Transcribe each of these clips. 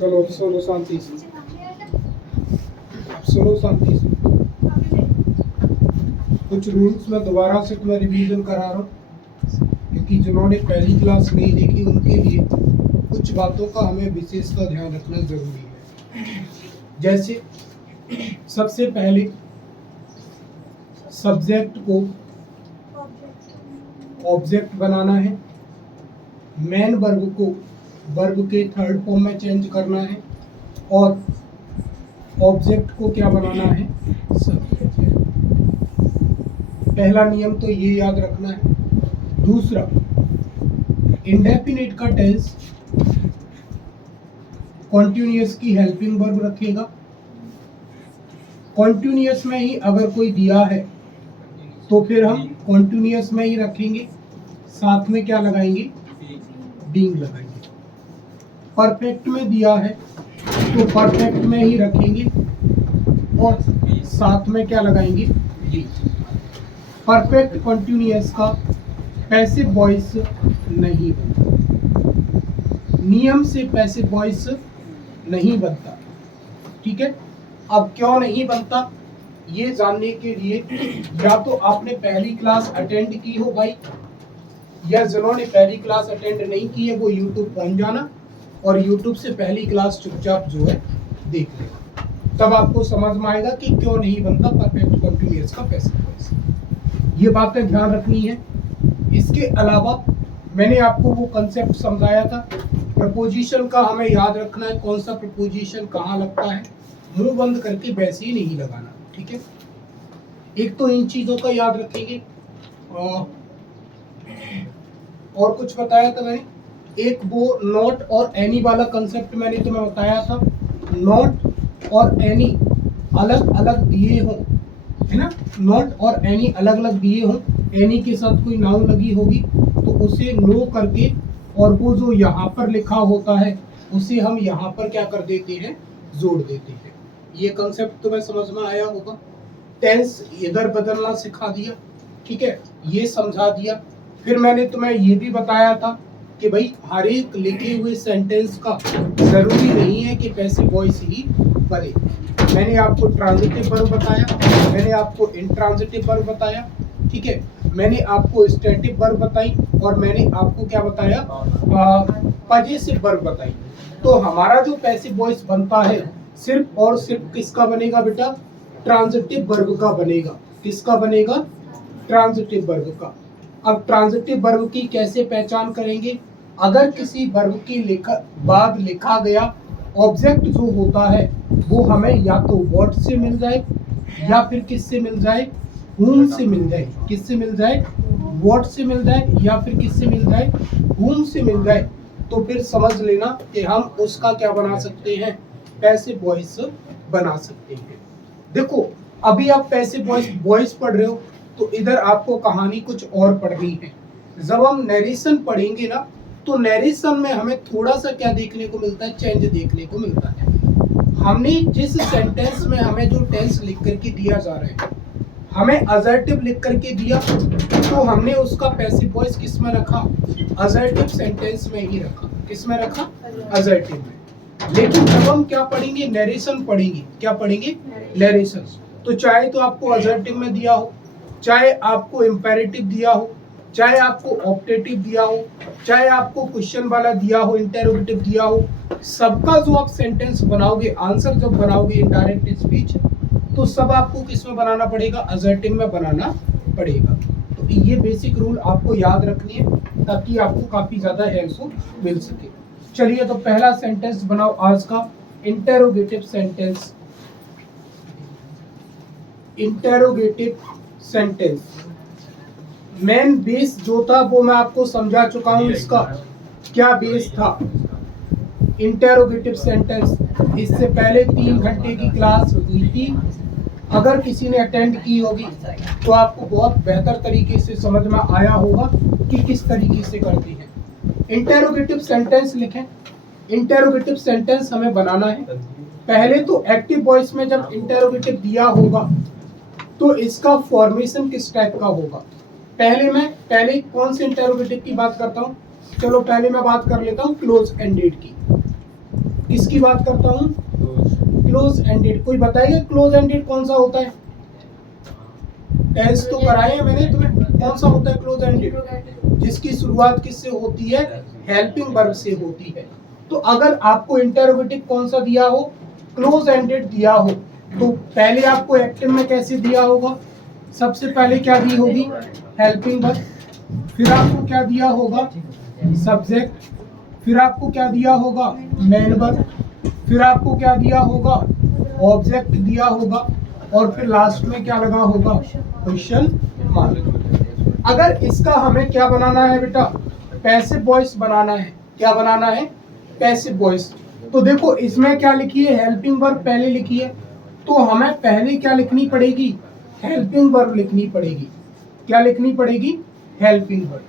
चलो अब सुनो शांति से, अब सुनो शांति से। कुछ रूल्स मैं दोबारा से तुम्हें रिवीजन करा रहा हूँ, क्योंकि जिन्होंने पहली क्लास नहीं देखी उनके लिए कुछ बातों का हमें विशेषता ध्यान रखना जरूरी है। जैसे सबसे पहले सब्जेक्ट को ऑब्जेक्ट बनाना है, मेन वर्ब को वर्ब के थर्ड फॉर्म में चेंज करना है, और ऑब्जेक्ट को क्या बनाना है, सब्जेक्ट। पहला नियम तो ये याद रखना है। दूसरा, इंडेफिनिट का टेंस कॉन्टिन्यूअस की हेल्पिंग वर्ब रखेगा। कॉन्टिन्यूअस में ही अगर कोई दिया है तो फिर हम कॉन्टिन्यूअस में ही रखेंगे, साथ में क्या लगाएंगे, बीइंग लगाएंगे। परफेक्ट में दिया है तो परफेक्ट में ही रखेंगे और साथ में क्या लगाएंगे, बी। परफेक्ट कॉन्टिन्यूअस का पैसिव वॉइस नहीं बनता, नियम से पैसिव वॉइस नहीं बनता। ठीक है, अब क्यों नहीं बनता ये जानने के लिए या तो आपने पहली क्लास अटेंड की हो भाई, या जिन्होंने पहली क्लास अटेंड नहीं की है वो YouTube पहुंच जाना और YouTube से पहली क्लास चुपचाप जो है देख लेना, तब आपको समझ में आएगा कि क्यों नहीं बनता परफेक्ट कंटीन्यूअस का पैसिव वॉइस। ये बातें ध्यान रखनी है। इसके अलावा मैंने आपको वो कंसेप्ट समझाया था, प्रपोजिशन का हमें याद रखना है, कौन सा प्रपोजिशन कहाँ लगता है, मुंह बंद करके वैसे ही नहीं लगाना। ठीक है, एक तो इन चीजों का याद रखेंगे। और कुछ बताया था मैंने, एक वो नॉट और एनी वाला कंसेप्ट मैंने तुम्हें बताया था। नॉट और एनी अलग अलग दिए हों, है ना, नॉट और एनी अलग अलग दिए हों, एनी के साथ कोई नाउन लगी होगी तो उसे नो करके, और वो जो यहाँ पर लिखा होता है उसे हम यहाँ पर क्या कर देते हैं, जोड़ देते हैं। ये कंसेप्ट तुम्हें समझ में आया होगा। टेंस इधर बदलना सिखा दिया, ठीक है, ये समझा दिया। फिर मैंने तुम्हें ये भी बताया था कि भाई हर एक लिखे हुए सेंटेंस का जरूरी नहीं है कि पैसिव वॉइस ही बने। मैंने आपको ट्रांजिटिव वर्ब बताया, मैंने आपको इंट्रांजिटिव वर्ब बताया, ठीक है, मैंने आपको स्टैटिक वर्ब बताई, और मैंने आपको क्या बताया, पजेसिव वर्ब बताई। तो हमारा जो पैसिव वॉइस बनता है सिर्फ और सिर्फ किसका बनेगा बेटा, ट्रांजिटिव वर्ब का बनेगा। किसका बनेगा, ट्रांजिटिव वर्ब का। अब ट्रांजिटिव वर्ब की कैसे पहचान करेंगे, अगर किसी वर्ब की बाद लिखा गया ऑब्जेक्ट जो होता है वो हमें या तो व्हाट से मिल जाए या फिर किससे मिल जाए, whom से मिल जाए। किससे मिल जाए, व्हाट से मिल जाए या फिर किससे मिल जाए, whom से मिल जाए, तो फिर समझ लेना कि हम उसका क्या बना सकते हैं, पैसिव वॉइस बना सकते हैं। देखो अभी आप पैसिव वॉइस पढ़ रहे हो तो इधर आपको कहानी कुछ और पढ़नी है। जब हम नरेशन पढ़ेंगे ना तो नरेशन में हमें थोड़ा सा क्या देखने को मिलता है, चेंज देखने को मिलता है। हमने जिस सेंटेंस में हमें जो टेंस लिख करके दिया जा रहा है, हमें असर्टिव लिख करके दिया तो हमने उसका पैसिव वॉइस किस में रखा, असर्टिव सेंटेंस में ही रखा। किस में रखा, असर्टिव में। लेकिन जब हम क्या पढ़ेंगे, नरेशन पढ़ेंगे। क्या पढ़ेंगे, नरेशन। तो चाहे तो आपको असर्टिव में दिया हो, चाहे आपको इंपेरेटिव दिया हो, चाहे आपको ऑप्टेटिव दिया हो, चाहे आपको क्वेश्चन वाला दिया हो, इंटेरोगेटिव दिया हो, सबका जो आप सेंटेंस बनाओगे, आंसर जब बनाओगे इनडायरेक्ट स्पीच, तो सब आपको किस में बनाना पड़ेगा, असर्टिव में बनाना पड़ेगा। तो ये बेसिक रूल आपको याद रखनी है ताकि आपको काफी ज्यादा हेल्प मिल सके। चलिए तो पहला सेंटेंस बनाओ आज का, interrogative sentence. Interrogative sentence main base जो था वो मैं आपको समझा चुका हूं। इसका क्या बेस था, इंटेरोगेटिव सेंटेंस। इससे पहले 3 घंटे की क्लास हुई थी, अगर किसी ने अटेंड की होगी तो आपको बहुत बेहतर तरीके से समझ में आया होगा कि किस तरीके से करते हैं। इंटेरोगेटिव सेंटेंस लिखें। इंटेरोगेटिव सेंटेंस हमें बनाना है। पहले तो एक्टिव वॉइस में जब इंटेरोगेटिव दिया होगा तो इसका फॉर्मेशन किस टाइप का होगा। पहले कौन से इंटेरोगेटिव की बात करता हूँ, चलो पहले मैं बात कर लेता हूँ क्लोज एंडेड की। किसकी बात करता हूँ? Close ended. कोई बताइए क्लोज एंडेड कौन सा होता है? टेस्ट तो कराए हैं मैंने तुम्हें, कौन सा होता है क्लोज एंडेड? जिसकी शुरुआत किससे होती है? हेल्पिंग वर्ब से होती है। तो अगर आपको इंटरोगेटिव कौन सा दिया हो? क्लोज एंडेड दिया हो, तो पहले आपको एक्टिव में कैसे दिया होगा? सबसे पहले क्या दी होगी? Helping verb. फिर आपको क्या दिया होगा? सब्जेक्ट। फिर आपको क्या दिया होगा? Main verb. फिर आपको क्या दिया होगा? ऑब्जेक्ट दिया होगा। और फिर लास्ट में क्या लगा होगा? Question mark. अगर इसका हमें क्या बनाना है बेटा? पैसिव वॉइस बनाना है। क्या बनाना है? Passive voice. तो देखो इसमें क्या लिखी है? हेल्पिंग वर्ब पहले लिखी है, तो हमें पहले क्या लिखनी पड़ेगी? हेल्पिंग वर्ब लिखनी पड़ेगी। क्या लिखनी पड़ेगी? Helping verb.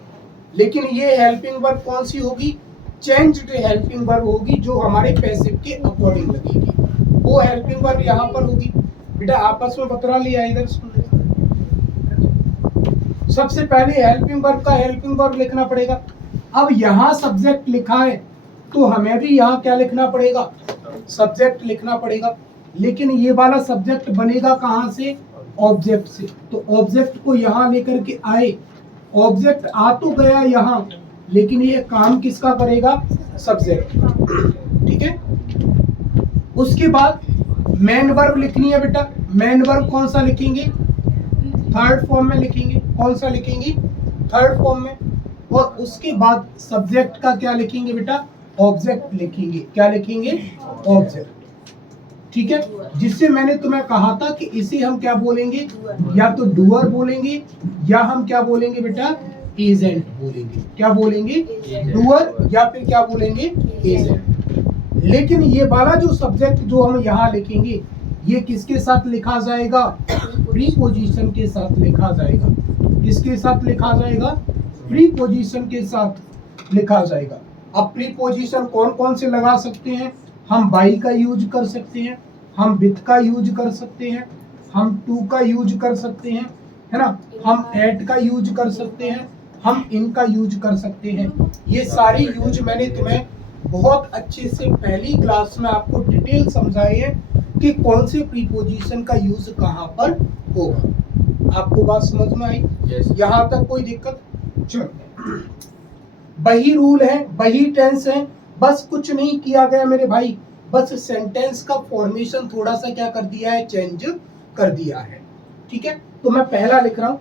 लेकिन ये हेल्पिंग वर्ब कौन सी होगी? चेंज्ड हेल्पिंग वर्ब होगी, जो हमारे पैसिव के अकॉर्डिंग लगेगी। वो हेल्पिंग वर्ब यहाँ पर होगी। बेटा आपस में बतरा लिया, इधर सुन। सबसे पहले हेल्पिंग वर्ब का हेल्पिंग वर्ब लिखना पड़ेगा। अब यहाँ सब्जेक्ट लिखा है, तो हमें भी यहाँ क्या लिखना पड़ेगा? सब्जेक्ट लिखना पड़ेगा। लेकिन ये वाला सब्जेक्ट बनेगा कहाँ से? ऑब्जेक्ट से। तो ऑब्जेक्ट को यहाँ लेकर के आए, ऑब्जेक्ट आ तो गया यहाँ, लेकिन ये काम किसका करेगा? सब्जेक्ट। ठीक है। उसके बाद मेन वर्ब लिखनी है बेटा। मेन वर्ब कौन सा लिखेंगे? थर्ड फॉर्म में लिखेंगे। कौन सा लिखेंगे? थर्ड फॉर्म में। और उसके बाद सब्जेक्ट का क्या लिखेंगे बेटा? ऑब्जेक्ट लिखेंगे। क्या लिखेंगे? ऑब्जेक्ट। ठीक है। जिससे मैंने तुम्हें कहा था कि इसे हम क्या बोलेंगे? या तो डूअर बोलेंगे, या हम क्या बोलेंगे बेटा? एजेंट बोलेंगे। क्या बोलेंगे? डूअर, या फिर क्या बोलेंगे? एजेंट। लेकिन ये वाला जो सब्जेक्ट जो हम यहाँ लिखेंगे, ये किसके साथ लिखा जाएगा? प्रीपोजिशन के साथ लिखा जाएगा। किसके साथ लिखा जाएगा? प्रीपोजिशन के साथ लिखा जाएगा। अब प्रीपोजिशन कौन कौन से लगा सकते हैं? हम बाई का यूज कर सकते हैं, हम विथ का यूज कर सकते हैं, हम टू का यूज कर सकते हैं, है ना, हम एट का यूज कर सकते हैं, हम इन का यूज कर सकते हैं। ये सारी यूज मैंने तुम्हें बहुत अच्छे से पहली क्लास में आपको डिटेल समझाई है कि कौन से प्रीपोजिशन का यूज कहाँ पर होगा। आपको बात समझ में आई? यहाँ तक कोई दिक्कत? चलो, वही रूल है, वही टेंस है, बस कुछ नहीं किया गया मेरे भाई, बस सेंटेंस का फॉर्मेशन थोड़ा सा क्या कर दिया है? चेंज कर दिया है। ठीक है। तो मैं पहला लिख रहा हूं,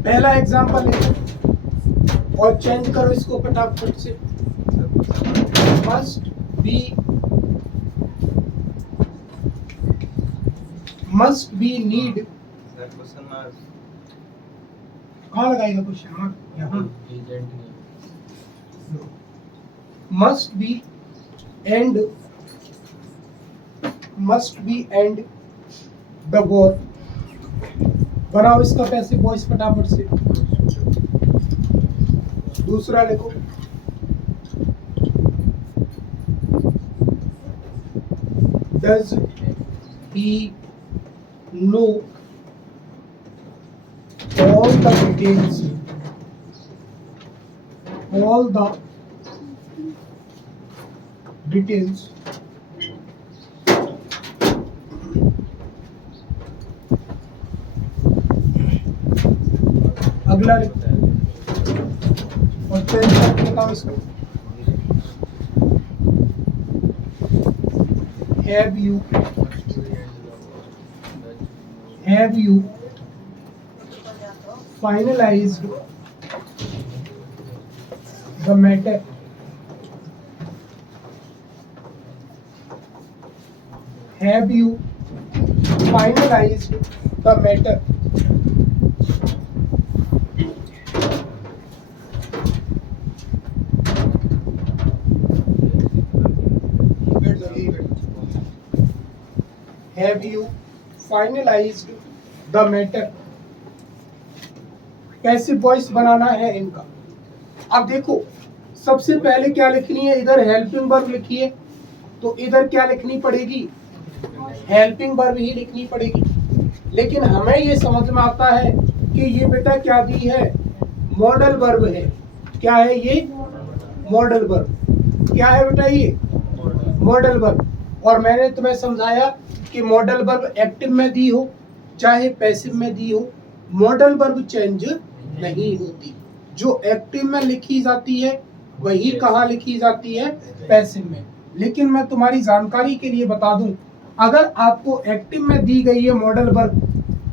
पहला एग्जांपल लिखो और चेंज करो इसको फटाफट से। Must be need. कहाँ लगाएगा क्वेश्चन मार्क? यहाँ। Must be end the war. बनाओ इसका पैसिव वॉइस फटाफट से। दूसरा लिखो, does he know all the details, अगला लिखते हैं और चेंज करके बताओ इसको। Have you finalized the matter? Have you finalized the matter? Have you finalized the matter? Passive voice बनाना है इनका। अब देखो सबसे पहले क्या लिखनी है? इधर हेल्पिंग वर्ब लिखी है, तो इधर क्या लिखनी पड़ेगी? हेल्पिंग वर्ब ही लिखनी पड़ेगी। लेकिन हमें ये समझ में आता है कि ये बेटा क्या दी है? मॉडल वर्ब है। क्या है ये? Modal verb. क्या है बेटा ये? Modal verb. और मैंने तुम्हें समझाया कि मॉडल वर्ब एक्टिव में दी हो चाहे पैसिव में दी हो, मॉडल वर्ब चेंज नहीं होती। जो एक्टिव में लिखी जाती है वही कहाँ लिखी जाती है? पैसिव में। लेकिन मैं तुम्हारी जानकारी के लिए बता दूं, अगर आपको एक्टिव में दी गई है मॉडल वर्ब,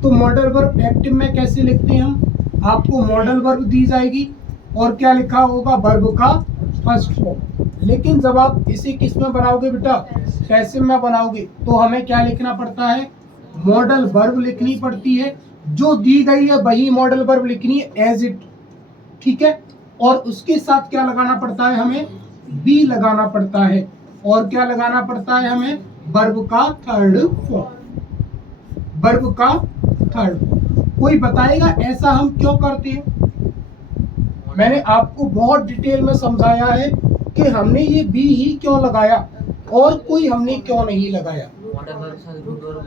तो मॉडल वर्ब एक्टिव में कैसे लिखते हैं हम? आपको मॉडल वर्ब दी जाएगी और क्या लिखा होगा? वर्ब का फर्स्ट फॉर्म। लेकिन जब आप इसे किस में बनाओगे बेटा? पैसिव में बनाओगे, तो हमें क्या लिखना पड़ता है? मॉडल वर्ब लिखनी पड़ती है। जो दी गई है वही मॉडल वर्ब लिखनी है एज इट, ठीक है। और उसके साथ क्या लगाना पड़ता है हमें? बी लगाना पड़ता है। और क्या लगाना पड़ता है हमें? वर्ब का थर्ड फॉर्म। वर्ब का थर्ड। कोई बताएगा ऐसा हम क्यों करते हैं? मैंने आपको बहुत डिटेल में समझाया है कि हमने ये बी ही क्यों लगाया और कोई हमने क्यों नहीं लगाया।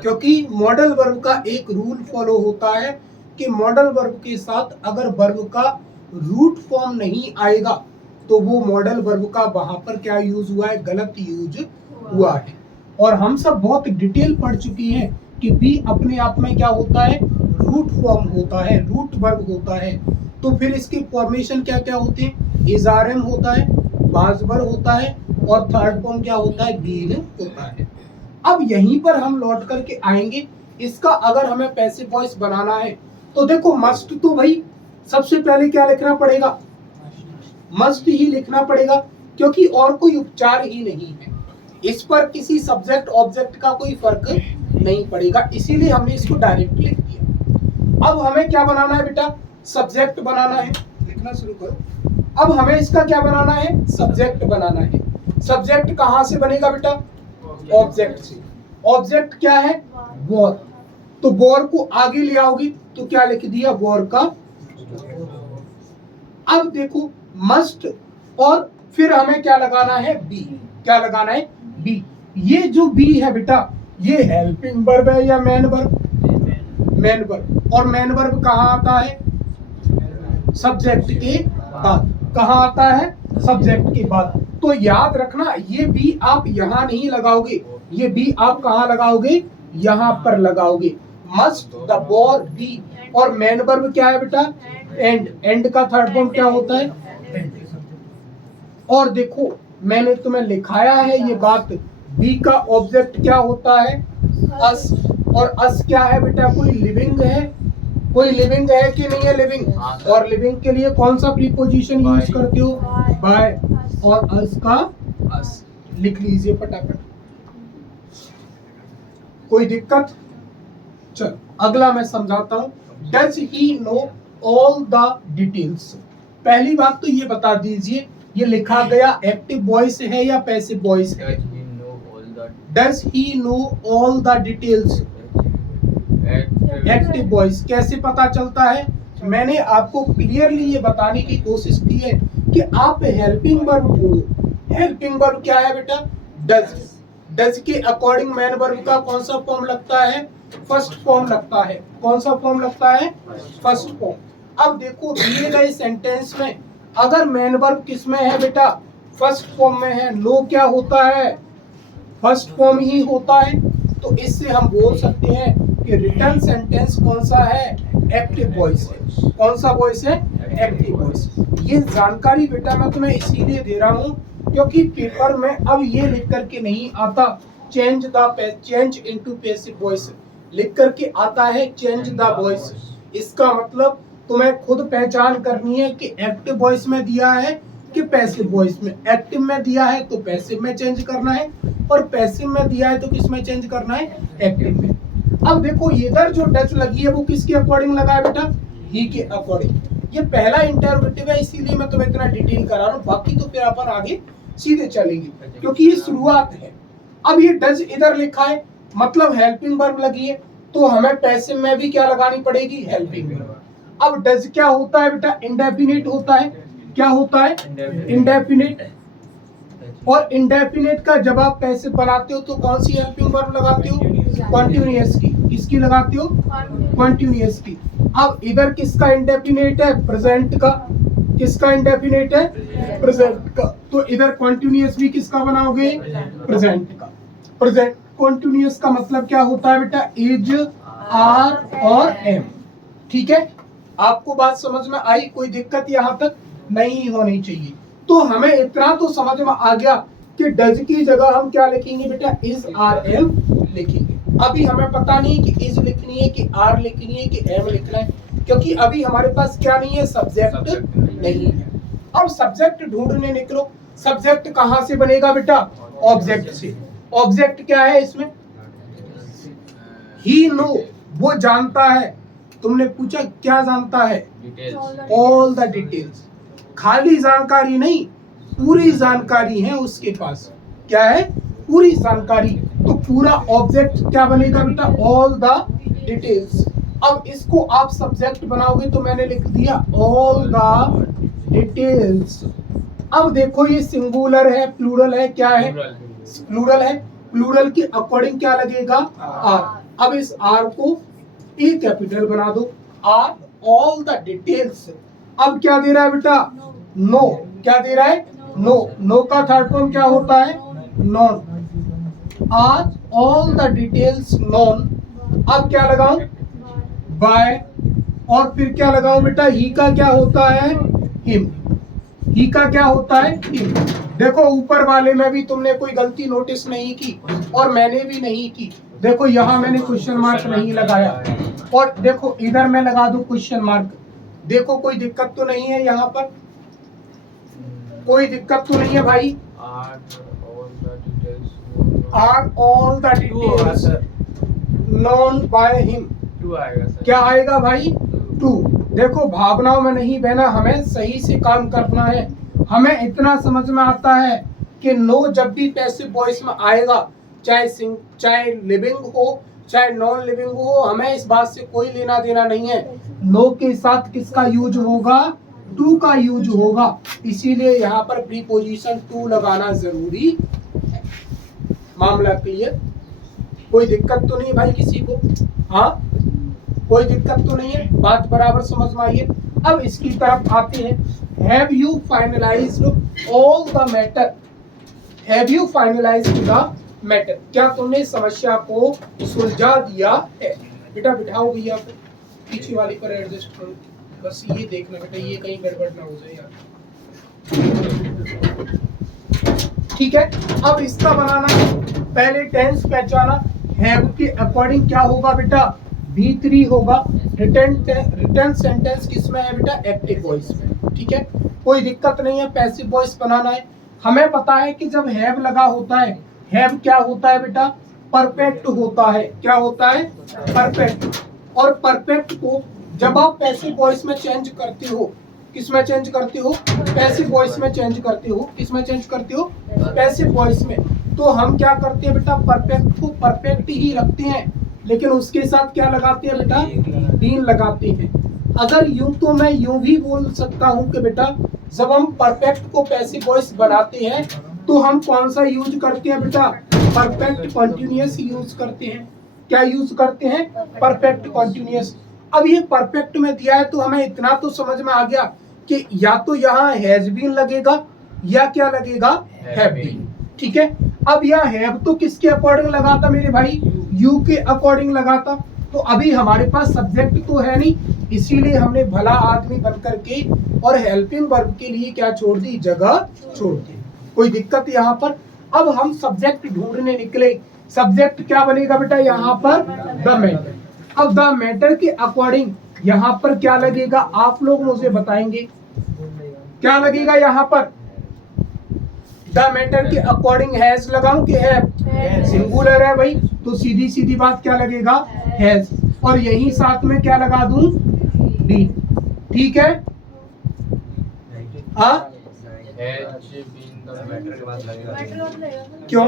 क्योंकि मॉडल वर्ब का एक रूल फॉलो होता है कि मॉडल वर्ब के साथ अगर वर्ब का रूट फॉर्म नहीं आएगा तो वो मॉडल वर्ब का वहां पर क्या यूज हुआ है? गलत यूज हुआ है। और हम सब बहुत डिटेल पढ़ चुके हैं कि बी अपने आप में क्या होता है? रूट फॉर्म होता है, रूट वर्ब होता है। तो फिर इसके फॉर्मेशन क्या क्या होते हैं? इजारम होता है, बाजबर होता है और थर्ड फॉर्म क्या होता है? बीन होता है। अब यहीं पर हम लौट करके आएंगे। इसका अगर हमें पैसिव वॉइस बनाना है तो देखो, मस्ट तो भाई सबसे पहले क्या लिखना पड़ेगा? मस्ट ही लिखना पड़ेगा, क्योंकि और कोई उपचार ही नहीं है। इस पर किसी सब्जेक्ट ऑब्जेक्ट का कोई फर्क नहीं पड़ेगा, इसीलिए हमने इसको डायरेक्ट लिख दिया। अब हमें क्या बनाना है बेटा? सब्जेक्ट बनाना है। लिखना शुरू करो। अब हमें इसका क्या बनाना है? सब्जेक्ट बनाना है। सब्जेक्ट कहां से बनेगा बेटा? ऑब्जेक्ट से। ऑब्जेक्ट क्या है? वॉर। तो वॉर को आगे ले आओगी तो क्या लिख दिया? वॉर का। अब देखो, मस्ट और फिर हमें क्या लगाना है? बी। क्या लगाना है? बी। ये जो बी है बेटा, ये हेल्पिंग वर्ब है या मेन वर्ब? Main verb. और मेन वर्ब कहाँ आता है? सब्जेक्ट के बाद। कहाँ आता है? सब्जेक्ट के बाद। तो याद रखना, ये बी आप यहां नहीं लगाओगे, ये बी आप कहाँ लगाओगे? यहां पर लगाओगे। Must, the war, be. और मेन वर्ब क्या है बेटा? एंड। एंड का थर्ड फॉर्म क्या होता है? एंड। और देखो, मैंने तुम्हें लिखाया है ये बात, बी का ऑब्जेक्ट क्या होता है? अस। और अस क्या है बेटा? कोई लिविंग है? कोई लिविंग है कि नहीं है? लिविंग। और लिविंग के लिए कौन सा प्रीपोजिशन यूज करते हो? बाय। और अस का अस। लिख लीजिए फटाफट। कोई दिक्कत? चल अगला मैं समझाता हूं। Does he know all the details? पहली बात तो ये बता दीजिए, ये लिखा गया एक्टिव वॉइस है या पैसिव वॉइस है? Does he know all the details? Active voice. कैसे पता चलता है? मैंने आपको क्लियरली ये बताने की कोशिश की है कि आप हेल्पिंग वर्ब ढूंढो। हेल्पिंग वर्ब क्या है बेटा? डज। डज के अकॉर्डिंग मैन वर्ब का कौन सा फॉर्म लगता है? फर्स्ट फॉर्म लगता है। कौन सा फॉर्म लगता है? First form. अब देखो, दिए गए सेंटेंस में अगर मैन वर्ब किस में है बेटा? फर्स्ट फॉर्म में है। नो क्या होता है? फर्स्ट फॉर्म ही होता है। तो इससे हम बोल सकते हैं कि रिटर्न सेंटेंस कौन सा है? एक्टिव वॉइस है। कौन सा वॉइस है? Active voice. ये जानकारी बेटा मैं तुम्हें इसीलिए दे रहा हूं क्योंकि पेपर में अब ये लिख करके नहीं आता चेंज इनटू पैसिव वॉइस, लिख करके आता है चेंज द वॉइस। इसका मतलब तुम्हें खुद पहचान करनी है कि एक्टिव वॉइस में दिया है कि पैसिव वॉइस में। एक्टिव में दिया है तो पैसिव में चेंज करना है और पैसिव में दिया है तो किस में चेंज करना है? एक्टिव में। अब देखो, इधर जो डच लगी है वो किसके अकॉर्डिंग लगा है बेटा? ही के अकॉर्डिंग। ये पहला इंटरोगेटिव है, इसीलिए मैं तुम्हें इतना डिटेल करा रहा हूँ। बाकी तो फिर अपन आगे सीधे चलेंगे क्योंकि ये शुरुआत है। अब ये डज इधर लिखा है, मतलब हेल्पिंग वर्ब लगी है, तो हमें पैसिव में भी क्या लगानी पड़ेगी? Helping verb. अब डज क्या होता है बेटा? इंडेफिनिट होता है। क्या होता है? इंडेफिनिट। और इंडेफिनिट का जब आप पैसिव बनाते हो तो कौन सी हेल्पिंग वर्ब लगाते हो? कॉन्टिन्यूअस की। किसकी लगाते हो? कंटिन्यूअस की। अब इधर किसका इंडेफिनिट है? प्रेजेंट का। किसका इंडेफिनिट है? प्रेजेंट का। तो इधर कंटिन्यूअस भी किसका बनाओगे? प्रेजेंट का। प्रेजेंट कंटिन्यूअस का मतलब क्या होता है बेटा? इज, आर और एम। ठीक है, आपको बात समझ में आई? कोई दिक्कत यहाँ तक नहीं होनी चाहिए। तो हमें इतना तो समझ में आ गया कि डज की जगह हम क्या लिखेंगे बेटा? इज, आर, एम लिखेंगे। अभी हमें पता नहीं कि इज लिखनी है कि आर लिखनी है कि एम लिखना है, क्योंकि अभी हमारे पास क्या नहीं है? सब्जेक्ट नहीं है। अब सब्जेक्ट ढूंढने निकलो। सब्जेक्ट कहां से बनेगा बेटा? ऑब्जेक्ट से। ऑब्जेक्ट क्या है इसमें? ही नो, वो जानता है। तुमने पूछा क्या जानता है? All the details. खाली जानकारी नहीं, पूरी जानकारी है उसके पास। क्या है? पूरी जानकारी। तो पूरा ऑब्जेक्ट क्या बनेगा बेटा? All the details. अब इसको आप सब्जेक्ट बनाओगे तो मैंने लिख दिया ऑल द डिटेल्स। अब देखो ये सिंगुलर है, प्लूरल है, क्या है? प्लूरल है। प्लूरल के अकॉर्डिंग क्या लगेगा? आर। अब इस आर को ए कैपिटल बना दो। Are all the details. अब क्या दे रहा है बेटा? नो। क्या दे रहा है? नो। नो का थर्ड फॉर्म क्या होता है? Known. Are all the details known. अब क्या लगाऊं? बाय। और फिर क्या लगाऊं बेटा? ही का क्या होता है? हिम। ही का क्या होता है? हिम। देखो ऊपर वाले में भी तुमने कोई गलती नोटिस नहीं की और मैंने भी नहीं की। देखो यहाँ मैंने क्वेश्चन मार्क नहीं लगाया और देखो इधर मैं लगा दूं क्वेश्चन मार्क। देखो कोई दिक्कत तो नहीं है यहाँ पर? कोई दिक्कत तो नहीं है भाई? Are all the details known by him. 2 आएगा सर। क्या आएगा भाई? 2। देखो भावनाओं में नहीं बहना, हमें सही से काम करना है। हमें इतना समझ में आता है कि नो जब भी पैसिव वॉइस में आएगा, चाहे लिविंग हो चाहे नॉन लिविंग हो, हमें इस बात से कोई लेना देना नहीं है। नो के साथ किसका यूज होगा? टू का यूज होगा। इसीलिए यहाँ पर प्रीपोजिशन टू लगाना जरूरी है। मामला क्लियर? कोई दिक्कत तो नहीं भाई किसी को? हाँ, कोई दिक्कत तो नहीं है? बात बराबर समझ में आई है? अब इसकी तरफ आते हैं। Have you finalised all the matter? Have you finalised the matter? क्या तुमने समस्या को सुलझा दिया है? बेटा बिठाओ भैया को, पीछे वाली पर एडजस्ट करो। बस ये देखना बेटा, ये कहीं गड़बड़ ना हो जाए यार। ठीक है, अब इसका बनाना पहले टेंस पहचाना। हैव के अकॉर्डिंग क्या होगा बेटा? V3 होगा। रिटर्न सेंटेंस किसमें है बेटा? एक्टिव वॉइस में। ठीक है, कोई दिक्कत नहीं है। पैसिव वॉइस बनाना है। हमें पता है कि जब हैव लगा होता है, हैव क्या होता है बेटा? परफेक्ट होता है। क्या होता है? परफेक्ट। और परफेक्ट को जब आप पैसिव वॉइस में चेंज करते हो, किस में चेंज करते हो? पैसिव वॉइस में चेंज करते हो। किस में चेंज करते हो? पैसिव वॉइस में। तो हम क्या करते हैं बेटा? परफेक्ट को परफेक्ट ही रखते हैं, लेकिन उसके साथ क्या लगाते हैं बेटा? बीन लगाते हैं। अगर यूं तो मैं यूं भी बोल सकता हूं कि बेटा जब हम परफेक्ट को पैसिव वॉइस बनाते हैं तो हम कौन सा यूज करते हैं बेटा? परफेक्ट कंटिन्यूअस यूज करते हैं। क्या यूज करते हैं? Perfect continuous. अब ये परफेक्ट में दिया है तो हमें इतना तो समझ में आ गया कि या तो यहाँ हैज बीन लगेगा या क्या लगेगा? Have been. ठीक है, अब यहाँ हैव तो किसके अकॉर्डिंग लगा था मेरे भाई? यू के अकॉर्डिंग लगा था। तो अभी हमारे पास सब्जेक्ट तो है नहीं, इसीलिए हमने भला आदमी बनकर के और हेल्पिंग वर्ब के लिए क्या छोड़ दी? जगह छोड़ दी। कोई दिक्कत यहाँ पर? अब हम सब्जेक्ट ढूंढने निकले। सब्जेक्ट क्या बनेगा बेटा? यहाँ पर द मैटर। अब द मैटर के अकॉर्डिंग यहाँ पर क्या लगेगा? आप लोग मुझे बताएंगे क्या लगेगा यहाँ पर? द मैटर के अकॉर्डिंग हैज लगाऊं कि हैव? सिंगुलर है भाई, तो सीधी सीधी बात क्या लगेगा? हैज। और यही साथ में क्या लगा दूं? बी। ठीक है, हाँ क्यों?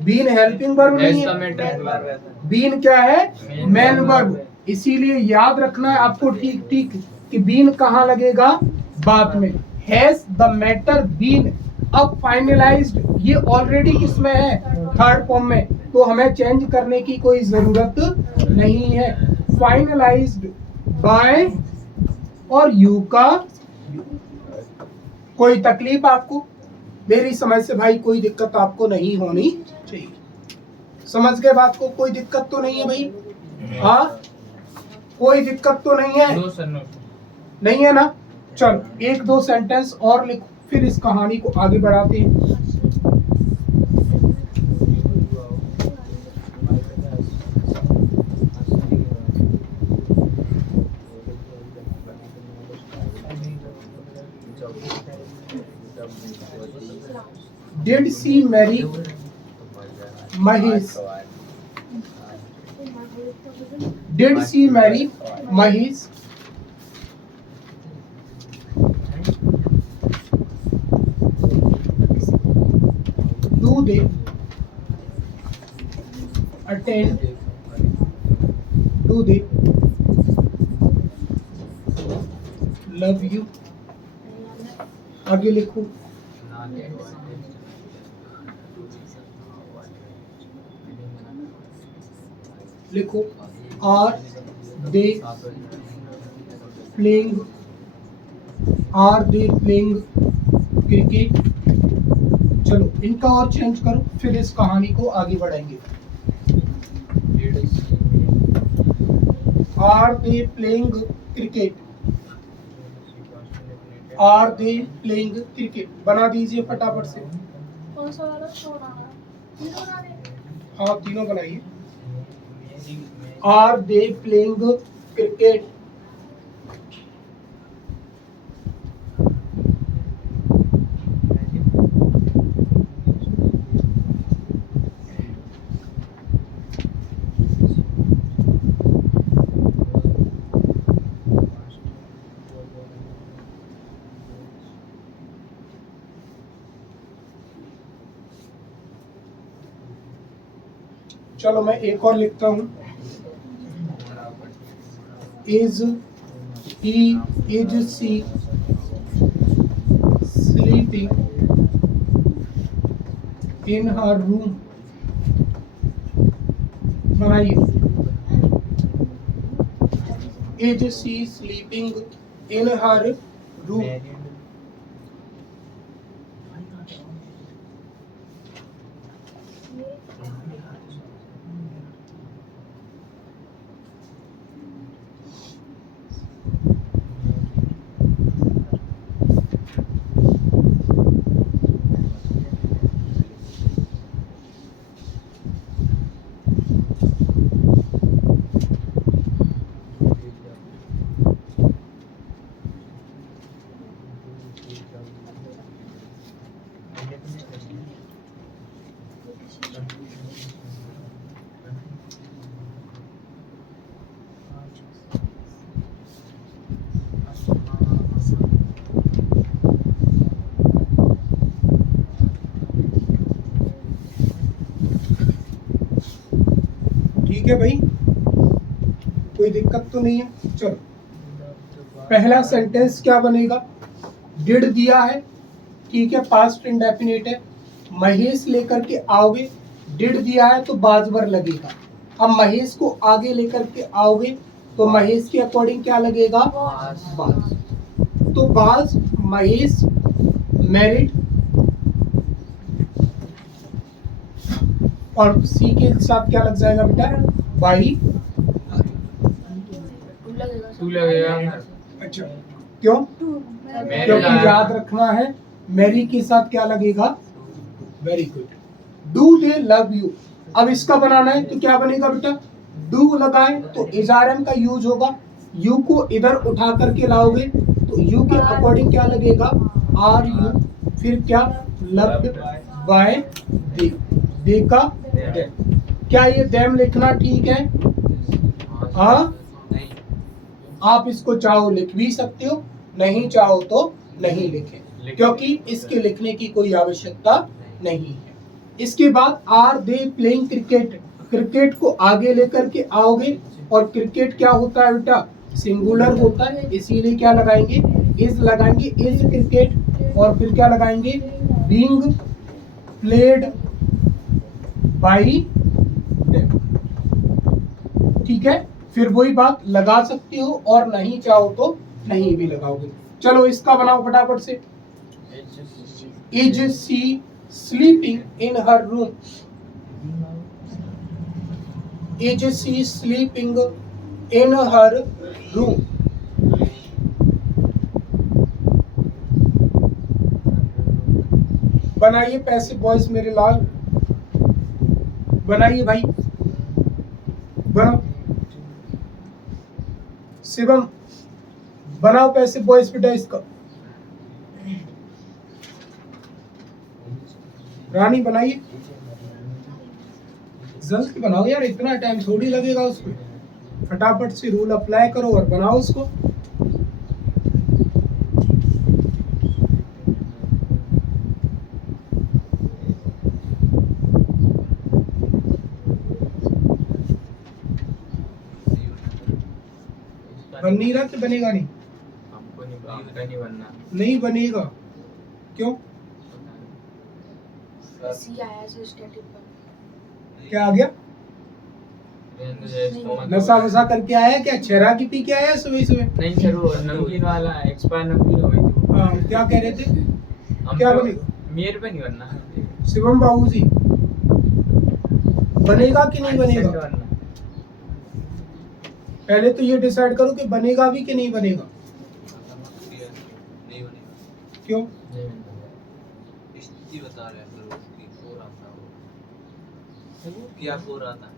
बीन हेल्पिंग वर्ब नहीं है, बीन क्या है? Main verb. इसीलिए याद रखना है आपको ठीक ठीक कि बीन कहाँ लगेगा? बात में। हैज द मैटर बीन अब फाइनलाइज्ड, ये ऑलरेडी किसमें है? थर्ड फॉर्म में। तो हमें चेंज करने की कोई जरूरत नहीं है। फाइनलाइज्ड बाय और यू का कोई तकलीफ आपको? मेरी समझ से भाई कोई दिक्कत आपको नहीं होनी चाहिए। समझ गए बात को? कोई दिक्कत तो नहीं है भाई? हाँ, कोई दिक्कत तो नहीं है? नहीं है ना? चलो एक दो सेंटेंस और लिखो, फिर इस कहानी को आगे बढ़ाते हैं। Did she marry Mahesh? Did she marry Mahesh? Do they attend? Do they love you? आगे लिखो। लिखो आर दे प्लेइंग क्रिकेट। चलो इनका और चेंज करो, फिर इस कहानी को आगे बढ़ाएंगे। Are they playing cricket, are they playing cricket बना दीजिए फटाफट से। हाँ तीनों बनाइए। आर दे प्लेइंग क्रिकेट, चलो मैं एक और लिखता हूं। Is she sleeping in her room? बनाइए। Is she sleeping in her room? ठीक है भाई, कोई दिक्कत तो नहीं है? चलो पहला सेंटेंस क्या बनेगा? डिड दिया है, ठीक है, पास्ट इंडेफिनिट है। महेश लेकर के आओगे, डिड दिया है तो बाजवर लगेगा। अब महेश को आगे लेकर के आओगे तो महेश के अकॉर्डिंग क्या लगेगा? बाज। तो बाज महेश मैरिड, और सी के साथ क्या लग जाएगा बेटा? बाई। अच्छा क्यों? क्योंकि याद रखना है मैरी के साथ क्या लगेगा? Very good. Do they love you? अब इसका बनाना है तो क्या बनेगा बेटा? डू लगाए तो इजारम का यूज होगा। यू को इधर उठा करके लाओगे तो यू के अकॉर्डिंग क्या लगेगा? Are you. फिर क्या? लव्ड बाय दे, दे का देम। क्या ये देम लिखना ठीक है? हाँ, आप इसको चाहो लिख भी सकते हो, नहीं चाहो तो नहीं लिखें, क्योंकि इसके लिखने की कोई आवश्यकता नहीं है। इसके बाद are they playing cricket, cricket को आगे लेकर के आओगे, और क्रिकेट क्या होता है बेटा? सिंगुलर होता है, इसीलिए क्या लगाएंगे? इज लगाएंगे। इज क्रिकेट, और फिर क्या लगाएंगे? बीइंग प्लेड बाई है, ठीक है। फिर वही बात, लगा सकते हो और नहीं चाहो तो नहीं भी लगाओगे। चलो इसका बनाओ फटाफट से। Is she sleeping in her room, is she sleeping in her room. बनाइए पैसिव वॉइस मेरे लाल, बनाइए भाई, बनाओ। शिवम बनाओ पैसिव वॉइस बेटा इसका। रानी बनाइए, जल्दी बनाओ यार, इतना टाइम थोड़ी लगेगा उसमें। फटाफट से रूल अप्लाई करो और बनाओ उसको। बन नहीं रहा तो बनेगा नहीं, हमको नहीं बनना, नहीं बनेगा। क्यों? सी आया जो स्टैटिक पर। क्या आ गया? नशा वशा करके आया क्या? छेरा की पी के आया सुबह सुबह? नहीं सर, वो नमकीन वाला एक्सपायर नमकीन हो गई थी। हाँ, क्या कह रहे थे? क्या बनेगा? मेरे पे नहीं बनना। शिवम बाबू जी बनेगा कि नहीं बनेगा? बनना। पहले तो ये डिसाइड करो कि बनेगा भी कि नहीं बनेगा। नहीं बनेगा। क्यों? नहीं बनना। स्थिति बता रहे हैं सर, उसकी हो रहा था वो क्या हो रहा था।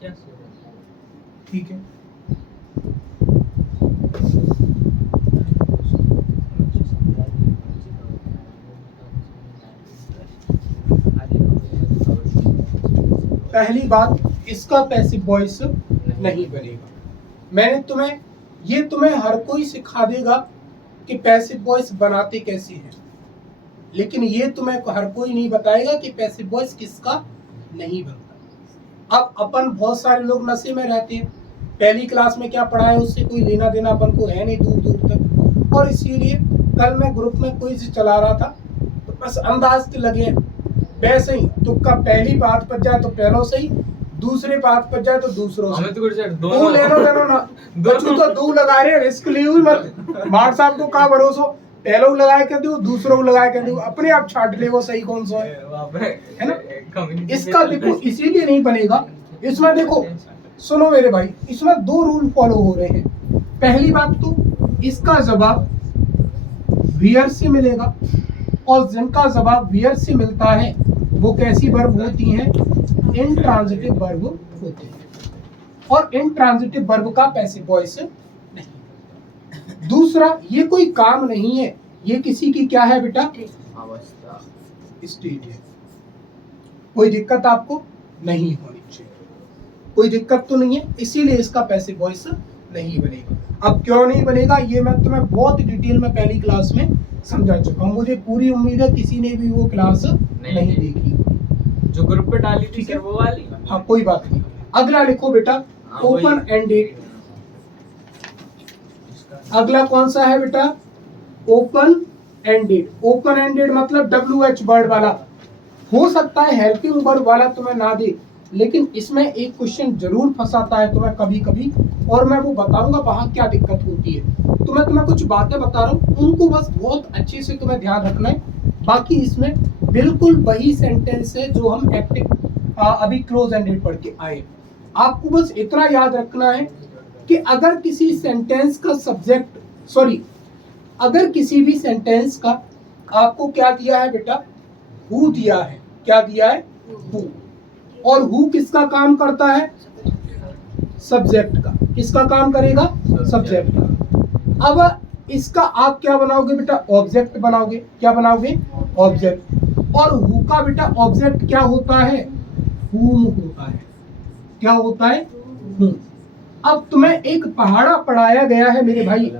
क्या सो रहा था? ठीक है, पहली बात इसका पैसिव वॉइस नहीं बनेगा। मैंने तुम्हें, ये तुम्हें हर कोई सिखा देगा कि पैसिव वॉइस बनाते कैसे हैं, लेकिन ये तुम्हें हर कोई नहीं बताएगा कि पैसिव वॉइस किसका नहीं बनता। अब अपन बहुत सारे लोग नशे में रहते हैं, पहली क्लास में क्या पढ़ा है उससे कोई लेना देना अपन को है नहीं दूर दूर तक, और इसीलिए कल मैं ग्रुप में क्विज चला रहा था तो बस अंदाज से लगे वैसे ही तुक्का, पहली बात पर जाए तो पहलो सही, दूसरे बात पर जाए तो दूसरों हमें तो कुछ सर दो दोनों लेनो देनो ना, बच्चों तो दो लगा रहे, रिस्क ली हुई मत। मार साहब को कहा भरोसा, पहलो लगाए कर दो, दूसरों लगाए कर दो, अपने आप छाट ले वो सही कौन सा है ना। इसका देखो इसीलिए नहीं बनेगा। इसमें देखो सुनो मेरे भाई, इसमें दो रूल फॉलो हो रहे हैं। पहली बात तो इसका जवाब वियर से मिलेगा, और जिनका जवाब वियर से मिलता है वो कैसी वर्ब होती हैं? इंट्रांजिटिव वर्ब होती है, और इंट्रांजिटिव वर्ब का पैसिव वॉइस नहीं। दूसरा, ये कोई काम नहीं है, ये किसी की क्या है बेटा? अवस्था, स्टेट है। कोई दिक्कत आपको नहीं होनी चाहिए, कोई दिक्कत तो नहीं है, इसीलिए इसका पैसिव वॉइस नहीं बनेगा। अब क्यों नहीं बनेगा ये मैं तुम्हें बहुत डिटेल में पहली क्लास में समझा चुका हूँ। मुझे पूरी उम्मीद है किसी ने भी वो क्लास नहीं देखी, जो ग्रुप पे डाली थी ठीक है? सर वो वाली। हाँ कोई बात नहीं। अगला लिखो बेटा, ओपन एंडेड। अगला कौन सा है बेटा? Open ended. ओपन एंडेड मतलब WH वर्ड वाला। हो सकता है हेल्पिंग वर्ड वाला तुम्हें ना दे, लेकिन इसमें एक क्वेश्चन जरूर फंसाता है तुम्हें कभी कभी, और मैं वो बताऊंगा वहां क्या दिक्कत होती है। तो मैं तुम्हें कुछ बातें बता रहा हूँ, उनको बस बहुत अच्छे से तुम्हें ध्यान रखना है। बाकी इसमें बिल्कुल वही सेंटेंस है जो हम एक्टिव अभी क्लोज एंडेड पढ़ के आए। आपको बस इतना याद रखना है कि अगर किसी सेंटेंस का सब्जेक्ट, सॉरी, अगर किसी भी सेंटेंस का आपको क्या दिया है बेटा? हु दिया है। क्या दिया है? हु। और हु किसका काम करता है? सब्जेक्ट का। किसका काम करेगा? सब्जेक्ट का। अब इसका आप क्या बनाओगे बेटा? ऑब्जेक्ट बनाओगे। क्या बनाओगे? ऑब्जेक्ट। और हु का बेटा ऑब्जेक्ट क्या होता है? हुम होता है। क्या होता है? हुम। अब तुम्हें एक पहाड़ा पढ़ाया गया है मेरे भाई,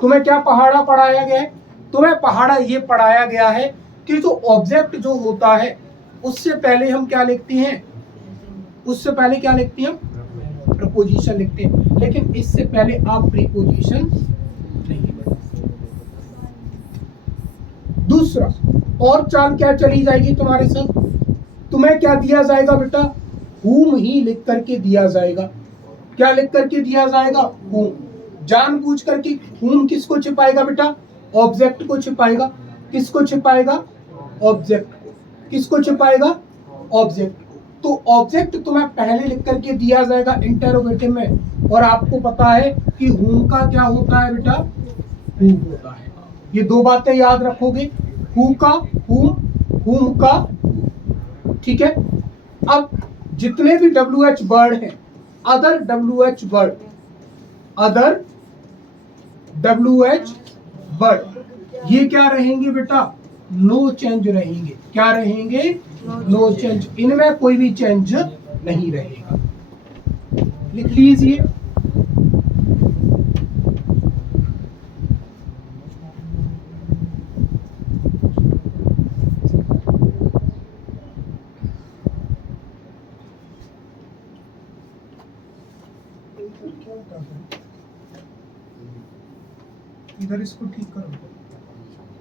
तुम्हें क्या पहाड़ा पढ़ाया गया है? तुम्हें पहाड़ा ये पढ़ाया गया है कि जो ऑब्जेक्ट जो होता है उससे पहले हम क्या लिखते हैं? उससे पहले क्या लिखते हैं? प्रपोजिशन लिखते हैं, लेकिन इससे पहले आप प्रीपोजिशन नहीं लिखते। दूसरा और चाल क्या चली जाएगी तुम्हारे साथ? तुम्हें क्या दिया जाएगा बेटा? whom ही लिख करके दिया जाएगा। क्या लिख करके दिया जाएगा? whom। जानबूझ करके whom किसको छिपाएगा बेटा? ऑब्जेक्ट को छिपाएगा। किसको छिपाएगा? ऑब्जेक्ट को। किसको छिपाएगा? ऑब्जेक्ट को। तो ऑब्जेक्ट तुम्हें पहले लिख करके दिया जाएगा इंटेरोगेटिव में, और आपको पता है कि whom का क्या होता है बेटा? who होता है। ये दो बातें याद रखोगे, who का whom का who। ठीक है। अब जितने भी WH वर्ड हैं, अदर WH वर्ड, ये क्या रहेंगे बेटा? नो चेंज रहेंगे। क्या रहेंगे? No change. इनमें कोई भी चेंज नहीं रहेगा। लिख लीजिए। इधर इसको ठीक करो।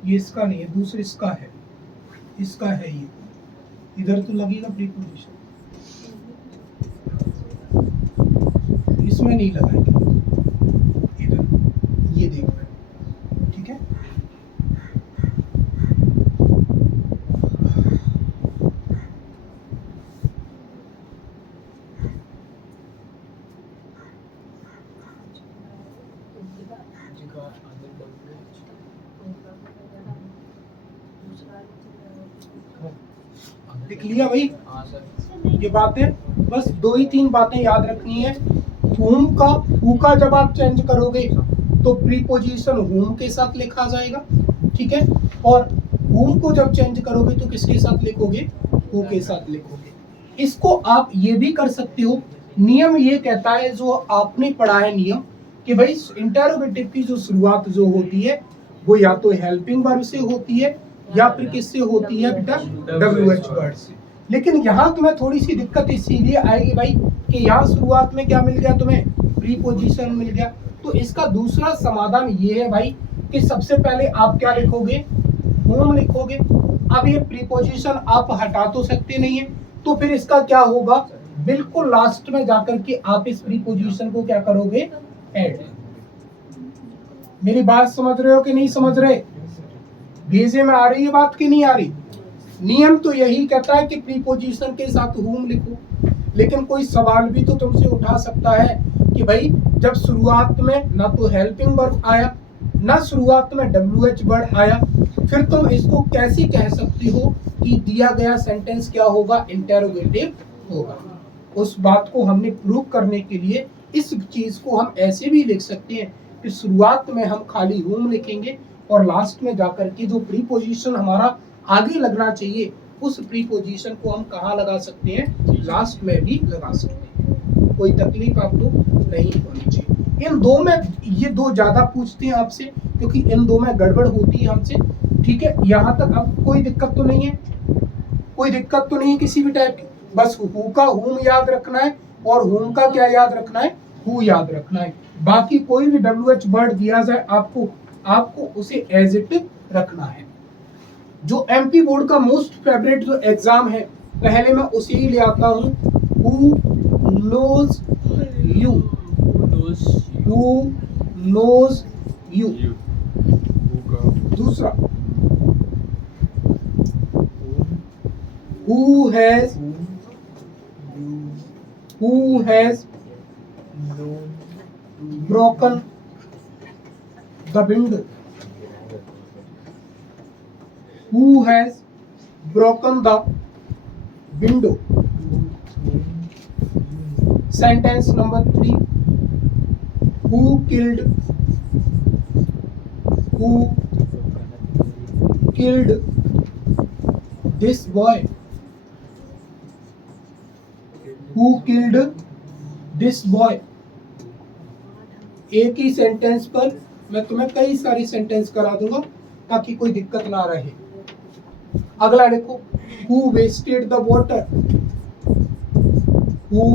ये इसका नहीं है, दूसरे इसका है। इसका है ये। इधर तो लगेगा प्रीपोजिशन, इसमें नहीं लगाएंगे। इधर ये देख रहे हैं। ठीक है। लिख लिया भाई? हाँ सर। ये बातें बस 2 ही 3 बातें याद रखनी है। whom का who का जब आप चेंज करोगे तो प्रीपोजिशन whom के साथ लिखा जाएगा। ठीक है। और whom को जब चेंज करोगे तो किसके साथ लिखोगे? who के साथ लिखोगे। इसको आप ये भी कर सकते हो। नियम ये कहता है, जो आपने पढ़ा है नियम, कि भाई इंटेरोगेटिव की जो शुरुआत जो होती है वो या तो हेल्पिंग वर्ब से होती है या फिर किससे होती है बेटा? WH वर्ड से। लेकिन यहाँ तुम्हें थोड़ी सी दिक्कत इसीलिए आएगी भाई कि यहाँ शुरुआत में क्या मिल गया तुम्हें? प्रीपोजिशन मिल गया। तो इसका दूसरा समाधान ये है भाई कि सबसे पहले आप क्या लिखोगे? whom लिखोगे। अब ये प्रीपोजिशन आप हटा तो सकते नहीं है, तो फिर इसका क्या होगा? बिल्कुल लास्ट में जाकर के आप इस प्रीपोजिशन को क्या करोगे? ऐड। मेरी बात समझ रहे हो कि नहीं समझ रहे? भेजे में आ रही है बात कि नहीं आ रही? नियम तो यही कहता है कि प्रीपोजिशन के साथ whom लिखो। लेकिन कोई सवाल भी तो तुमसे उठा सकता है कि भाई जब शुरुआत में ना तो हेल्पिंग वर्ब आया, ना शुरुआत में WH वर्ड आया, फिर तुम इसको कैसे कह सकते हो कि दिया गया सेंटेंस क्या होगा? इंटेरोगेटिव होगा। उस बात को हमने प्रूव करने के लिए इस चीज को हम ऐसे भी लिख सकते हैं कि शुरुआत में हम खाली whom लिखेंगे और लास्ट में जाकर के जो प्रीपोजिशन हमारा आगे लगना चाहिए उस प्रीपोजिशन को हम कहाँ लगा सकते हैं? लास्ट में भी लगा सकते हैं। कोई तकलीफ आपको नहीं होनी चाहिए। इन दो में, ये दो ज्यादा पूछते हैं आपसे क्योंकि इन दो में गड़बड़ होती है हमसे। ठीक है। यहाँ तक अब कोई दिक्कत तो नहीं है? कोई दिक्कत तो नहीं किसी भी टाइप की? बस who का whom याद रखना है और whom का क्या याद रखना है? who याद रखना है। बाकी कोई भी WH वर्ड दिया जाए आपको उसे एज इट रखना है। जो MP बोर्ड का मोस्ट फेवरेट जो एग्जाम है, पहले मैं उसे ही ले आता हूँ। Who knows you? Who knows you? दूसरा, who has broken the window? Who has broken the window? Sentence number 3. Who killed this boy? Who killed this boy? एक ही सेंटेंस पर मैं तुम्हें कई सारी सेंटेंस करा दूंगा ताकि कोई दिक्कत ना रहे। अगला देखो, who wasted the water? Who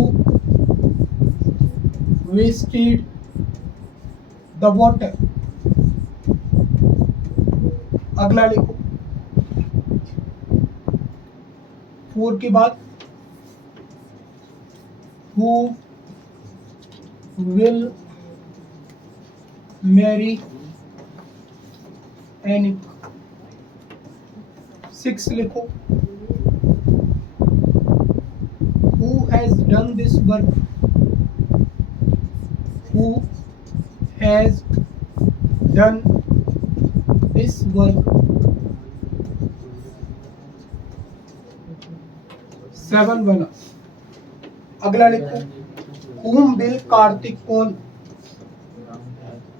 wasted the water? अगला लिखो, 4 के बाद who will marry Annie। 6 लिखो, who has done this work, who has done this work। 7 वाला अगला लिखो, whom will कार्तिक कौन,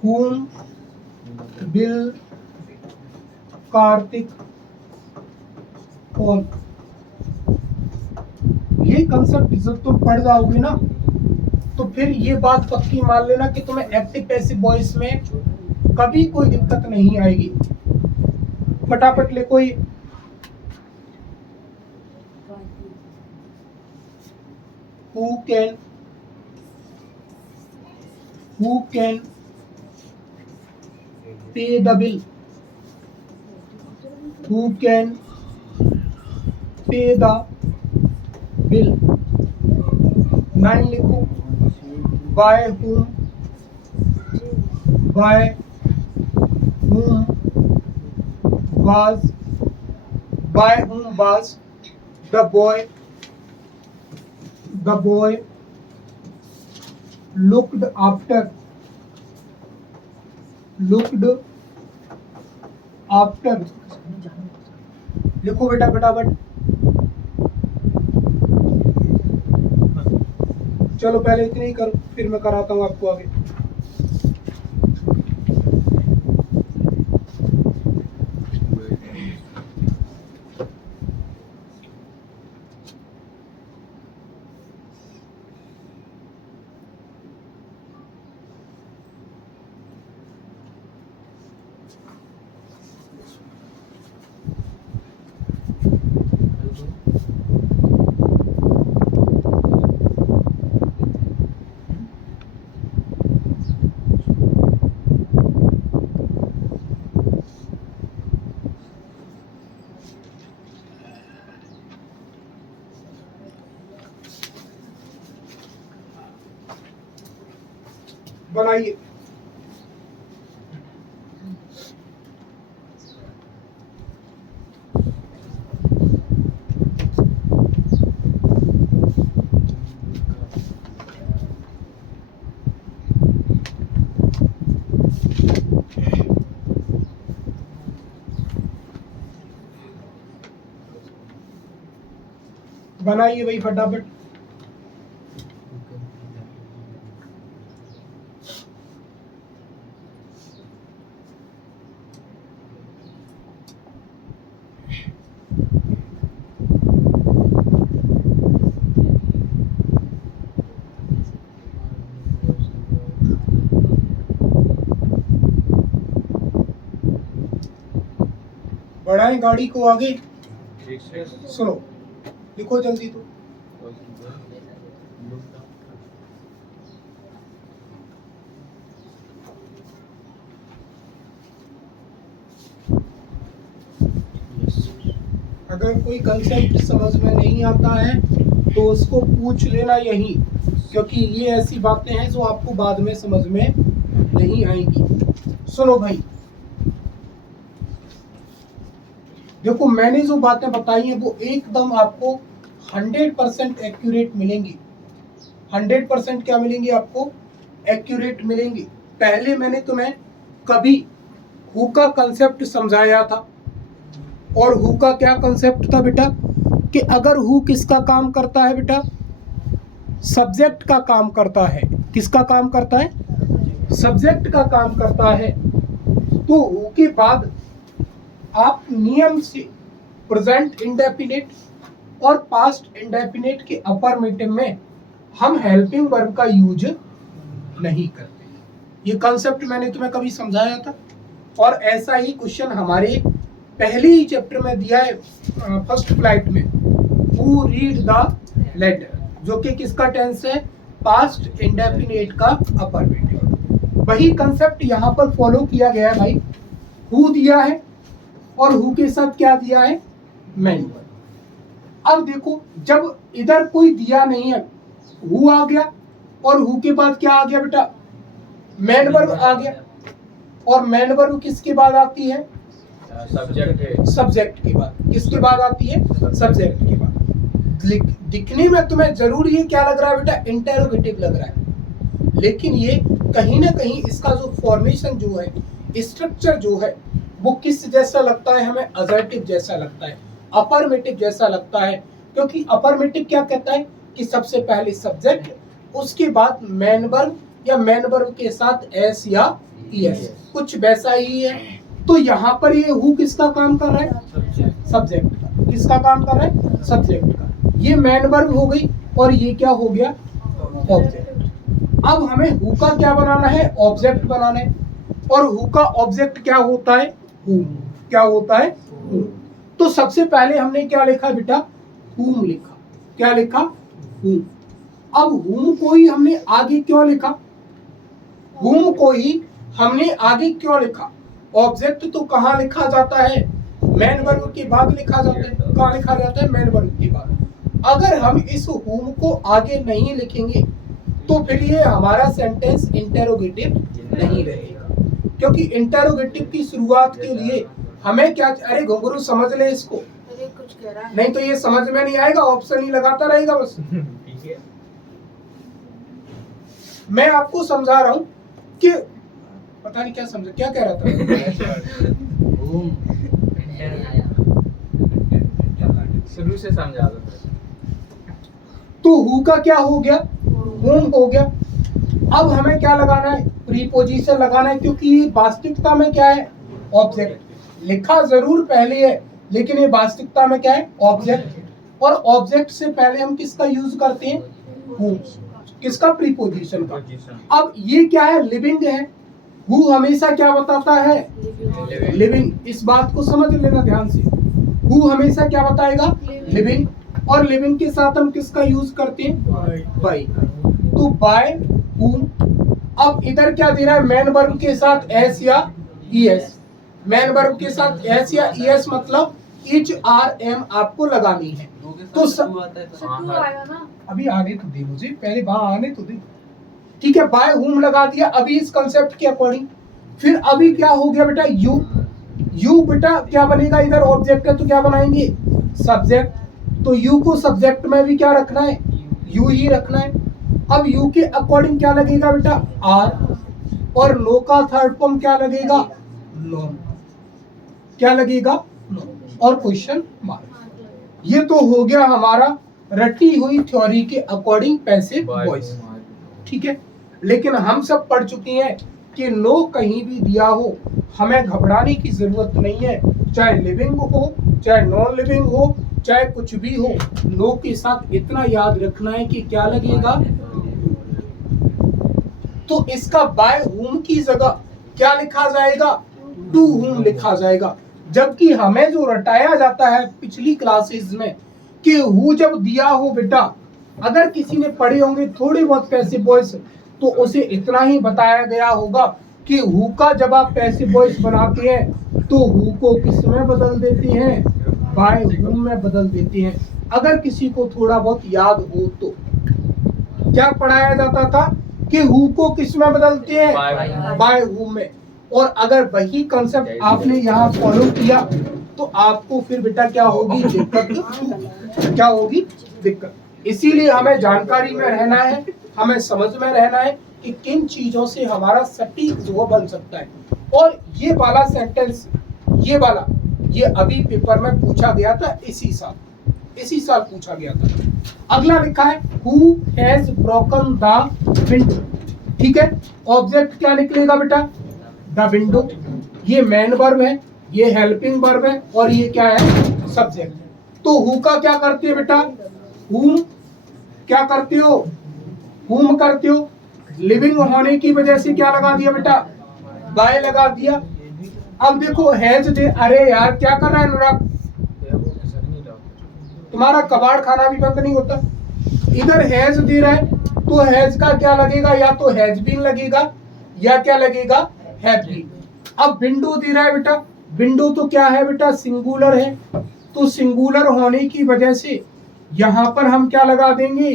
whom will कार्तिक कौन। ये कंसेप्ट जब तुम पढ़ जाओगे ना तो फिर ये बात पक्की मान लेना कि तुम्हें एक्टिव पैसिव वॉइस में कभी कोई दिक्कत नहीं आएगी। फटाफट लिखो ये, who can pay the bill, who can pay the bill। 9 लिखो, by whom was the boy looked after लिखो बेटा फटाफट। चलो पहले इतनी ही करो, फिर मैं कराता हूँ आपको आगे। बनाइए। बनाइए भाई फटाफट। बढ़ाएं गाड़ी को आगे। सुनो, लिखो जल्दी तो। अगर कोई कंसेप्ट समझ में नहीं आता है तो उसको पूछ लेना यहीं, क्योंकि ये ऐसी बातें हैं जो आपको बाद में समझ में नहीं आएंगी। सुनो भाई, देखो मैंने जो बातें बताई हैं वो एकदम आपको 100% एक्यूरेट मिलेंगी। 100% क्या मिलेंगी आपको? एक्यूरेट मिलेंगी। पहले मैंने तुम्हें कभी हु का कंसेप्ट समझाया था, और हु का क्या कंसेप्ट था बेटा कि अगर हु किसका काम करता है बेटा? सब्जेक्ट का काम करता है। किसका काम करता है? सब्जेक्ट का काम करता है। तो हु के बाद आप नियम से प्रेजेंट इंडेफिनिट और पास्ट इंडेफिनिट के अफर्मेटिव में हम हेल्पिंग वर्ब का यूज नहीं करते। ये कॉन्सेप्ट मैंने तुम्हें कभी समझाया था, और ऐसा ही क्वेश्चन हमारे पहले ही चैप्टर में दिया है, फर्स्ट फ्लाइट में। हु रीड द लेटर, जो कि किसका टेंस है? पास्ट इंडेफिनिट का अफर्मेटिव। वही कंसेप्ट यहाँ पर फॉलो किया गया है भाई। हु दिया है और हु के साथ क्या दिया है? मैनुअल। अब देखो, जब इधर कोई दिया नहीं है, हु आ गया, और हु के बाद क्या आ गया बेटा, मेन वर्ब आ गया, और मेन वर्ब किसके बाद आती है, सब्जेक्ट है। सब्जेक्ट के बाद। किसके बाद आती है, सब्जेक्ट के बाद। दिखने में तुम्हें जरूर ये क्या लग रहा है बेटा, इंटेरोगेटिव लग रहा है, लेकिन ये कहीं ना कहीं इसका जो फॉर्मेशन जो है, स्ट्रक्चर जो है, वो किस जैसा लगता है हमें, असर्टिव जैसा लगता है, अफर्मेटिव जैसा लगता है। क्योंकि अफर्मेटिव क्या कहता है कि सबसे पहले सब्जेक्ट, उसके बाद मेन वर्ब या मेन वर्ब के साथ एस या ईएस, कुछ वैसा ही है। तो यहाँ पर ये हु किसका काम कर रहा है, सब्जेक्ट का। किसका काम कर रहा है, सब्जेक्ट का। ये मेन वर्ब हो गई और ये क्या हो गया, ऑब्जेक्ट। अब हमें हु का क्या बनाना है, ऑब्जेक्ट बनाना है, और हु का ऑब्जेक्ट क्या होता है, हु। क्या होता है, हु। तो सबसे पहले हमने क्या लिखा बेटा, हुम लिखा। क्या लिखा, हुम। अब हुम को ही हमने आगे क्यों लिखा, हुम को ही हमने आगे क्यों लिखा, ऑब्जेक्ट तो कहाँ लिखा जाता है, मेन वर्ब के बाद लिखा जाता है। कहाँ लिखा जाता है, मेन वर्ब के बाद। अगर हम इस हुम को आगे नहीं लिखेंगे तो फिर ये हमारा सेंटेंस इंटेरोगेटिव नहीं रहेगा, क्योंकि इंटेरोगेटिव की शुरुआत के लिए हमें क्या, अरे घुंघरू समझ ले इसको, अरे कुछ कह रहा है, नहीं तो ये समझ में नहीं आएगा, ऑप्शन ही लगाता रहेगा बस। ठीक है। मैं आपको समझा रहा हूं कि पता नहीं क्या समझा, क्या कह रहा था। शुरू से समझा दो। तो हु का क्या हो गया, हुम हो गया। अब हमें क्या लगाना है, प्रीपोजिशन लगाना है, क्योंकि ये वास्तविकता में क्या है, ऑब्जेक्ट। लिखा जरूर पहले है, लेकिन ये वास्तविकता में क्या है, ऑब्जेक्ट। और ऑब्जेक्ट से पहले हम किसका यूज करते हैं, हु। किसका, प्रीपोजिशन का। अब ये क्या है, लिविंग है। हु हमेशा क्या बताता है, लिविंग। इस बात को समझ लेना ध्यान से, हु हमेशा क्या बताएगा, लिविंग। और लिविंग के साथ हम किसका यूज करते हैं, बाय। तो बाय हुम। अब इधर क्या दे रहा है, मेन वर्ब के साथ एस या ईएस। मेन वर्ब के साथ एस या ईएस मतलब एच आर एम आपको लगानी है। तो टू आया ना, अभी आने तो दे मुझे, पहले वहां आने तो दे। ठीक है, बाय हुम लगा दिया अभी इस कंसेप्ट के अकॉर्डिंग। फिर अभी क्या हो गया बेटा, यू। यू बेटा क्या बनेगा, इधर ऑब्जेक्ट है तो क्या बनाएंगे, सब्जेक्ट। तो यू को सब्जेक्ट में भी क्या रखना है, यू ही रखना है। अब यू के अकॉर्डिंग क्या लगेगा बेटा, आर। और नो का थर्ड फॉर्म क्या लगेगा, नो। क्या लगेगा, नो। और क्वेश्चन मार्क। ये तो हो गया हमारा रटी हुई थ्योरी के अकॉर्डिंग पैसिव वॉइस। ठीक है, लेकिन हम सब पढ़ चुके हैं कि नो कहीं भी दिया हो हमें घबराने की जरूरत नहीं है, चाहे लिविंग हो चाहे नॉन लिविंग हो चाहे कुछ भी हो। नो के साथ इतना याद रखना है कि क्या लगेगा, तो इसका बाय हुम की जगह क्या लिखा जाएगा, टू हुम लिखा जाएगा। जबकि हमें जो रटाया जाता है पिछली क्लासेस में कि हु जब दिया हो बेटा, अगर किसी ने पढ़े होंगे थोड़े बहुत पैसिव वॉइस तो उसे इतना ही बताया गया होगा कि हु का जब आप पैसिव वॉइस बनाते हैं तो हु को किस में बदल देते हैं, बाय हुम में बदल देते हैं। अगर किसी को थोड़ा बहुत याद हो तो क्या पढ़ाया जाता था कि हु को किस में बदलते हैं, बाय हुम में। और अगर वही कंसेप्ट आपने यहाँ फॉलो किया तो आपको फिर बेटा क्या होगी, दिक्कत। क्या होगी, दिक्कत। इसीलिए हमें जानकारी में रहना है, हमें समझ में रहना है कि किन चीजों से हमारा सटीक जो बन सकता है। और ये वाला सेंटेंस, ये वाला, ये अभी पेपर में पूछा गया था, इसी साल पूछा गया था। अगला लिखा है who has broken the window. ठीक है, ऑब्जेक्ट क्या निकलेगा बेटा, द विंडो। ये मेन वर्ब है, ये हेल्पिंग वर्ब है, और ये क्या है, सब्जेक्ट। तो हु का क्या करते हो बेटा, हुम क्या करते हो, हुम करते हो। लिविंग होने की वजह से क्या लगा दिया बेटा, बाय लगा दिया। अब देखो हैज दे, अरे यार क्या कर रहा है अनुराग, तुम्हारा कबाड़ खाना भी बंद नहीं होता। इधर हैज दे रहा है तो हैज का क्या लगेगा, या तो हैज बीन लगेगा या क्या लगेगा, हैव बीन। अब विंडो दे रहा है बेटा, विंडो तो क्या है बेटा, सिंगुलर है। तो सिंगुलर होने की वजह से यहाँ पर हम क्या लगा देंगे,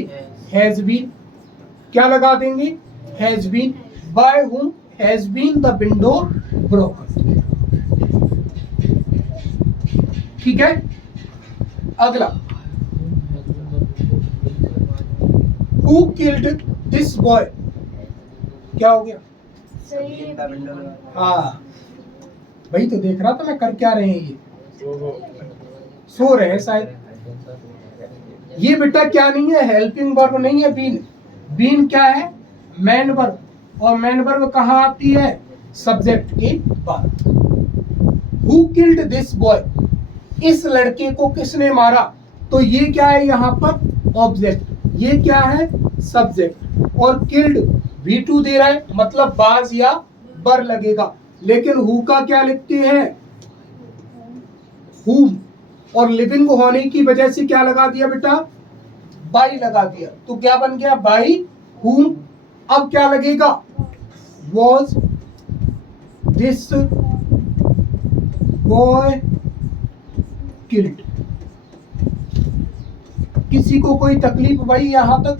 हैज बीन, क्या लगा देंगे, has been, by whom has been the window broken. ठीक है, अगला, हु किल्ड दिस बॉय, क्या हो गया, सही है। हाँ भाई तो देख रहा था मैं कर क्या रहे हैं, ये ओहो। सो रहे हैं शायद। ये बेटा क्या नहीं है, हेल्पिंग वर्ब नहीं है बीन, बीन क्या है, मैन वर्ब, और मैन वर्ब कहाँ आती है, सब्जेक्ट के बाद। हु किल्ड दिस बॉय, इस लड़के को किसने मारा, तो ये क्या है यहाँ पर ऑब्जेक्ट, ये क्या है सब्जेक्ट, और किल्ड V2 दे रहा है मतलब बाज या बर लगेगा, लेकिन हु का क्या लिखते हैं, हुम, और लिविंग होने की वजह से क्या लगा दिया बेटा, बाई लगा दिया, तो क्या बन गया बाई हुम। अब क्या लगेगा, वॉज दिस बॉय किल्ड। किसी को कोई तकलीफ भाई यहां तक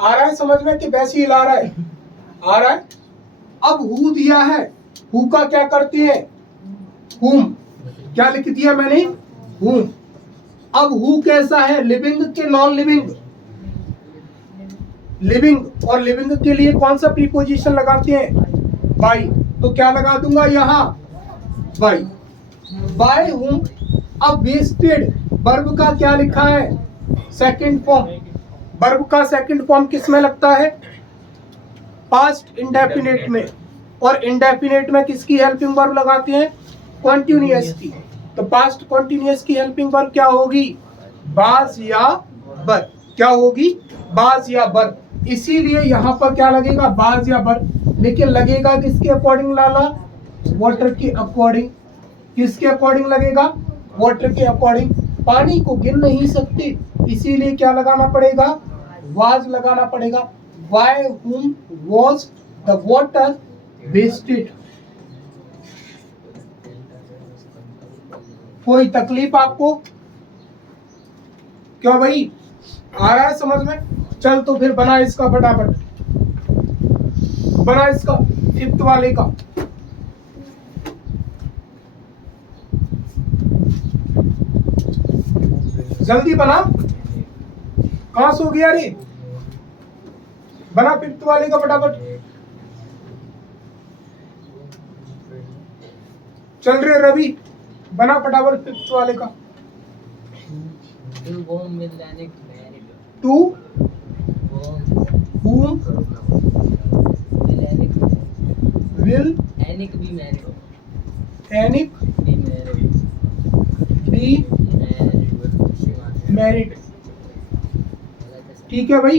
आ रहा है समझ में कि वैसे ही ला रहा है, आ रहा है। अब हु दिया है, हु का क्या करते हैं, हुम, क्या लिख दिया मैंने, हुम। अब हु कैसा है, लिविंग के नॉन लिविंग, लिविंग, और लिविंग के लिए कौन सा प्रीपोजिशन लगाते हैं, बाई, तो क्या लगा दूंगा यहाँ बाई, बाय हुम। अब वेस्टेड वर्ब का क्या लिखा है, सेकंड फॉर्म, वर्ब का सेकंड फॉर्म किस में लगता है, पास्ट इंडेफिनिट में, और इंडेफिनिट में किसकी हेल्पिंग वर्ब लगाते हैं, कॉन्टिन्यूअस की, तो पास्ट कॉन्टिन्यूअस की हेल्पिंग वर्ब क्या होगी, बाज या बर, क्या होगी, बाज या बर। इसीलिए यहाँ पर क्या लगेगा, बाज या बर, लेकिन लगेगा किसके अकॉर्डिंग लाला, वाटर के अकॉर्डिंग, किसके अकॉर्डिंग लगेगा, वाटर के अकॉर्डिंग। पानी को गिन नहीं सकते, इसीलिए क्या लगाना पड़ेगा, वाज लगाना पड़ेगा। By whom was the water wasted. कोई तकलीफ आपको, क्यों भाई, आ रहा है समझ में, चल तो फिर बना इसका फटाफट, बना इसका फिफ्थ वाले का, जल्दी बना, कहां सो गया रे, बना फिफ्थ वाले का फटाफट, चल रहे रवि, बना फटाफट फिफ्थ वाले का। To whom will Anik be married। ठीक है भाई,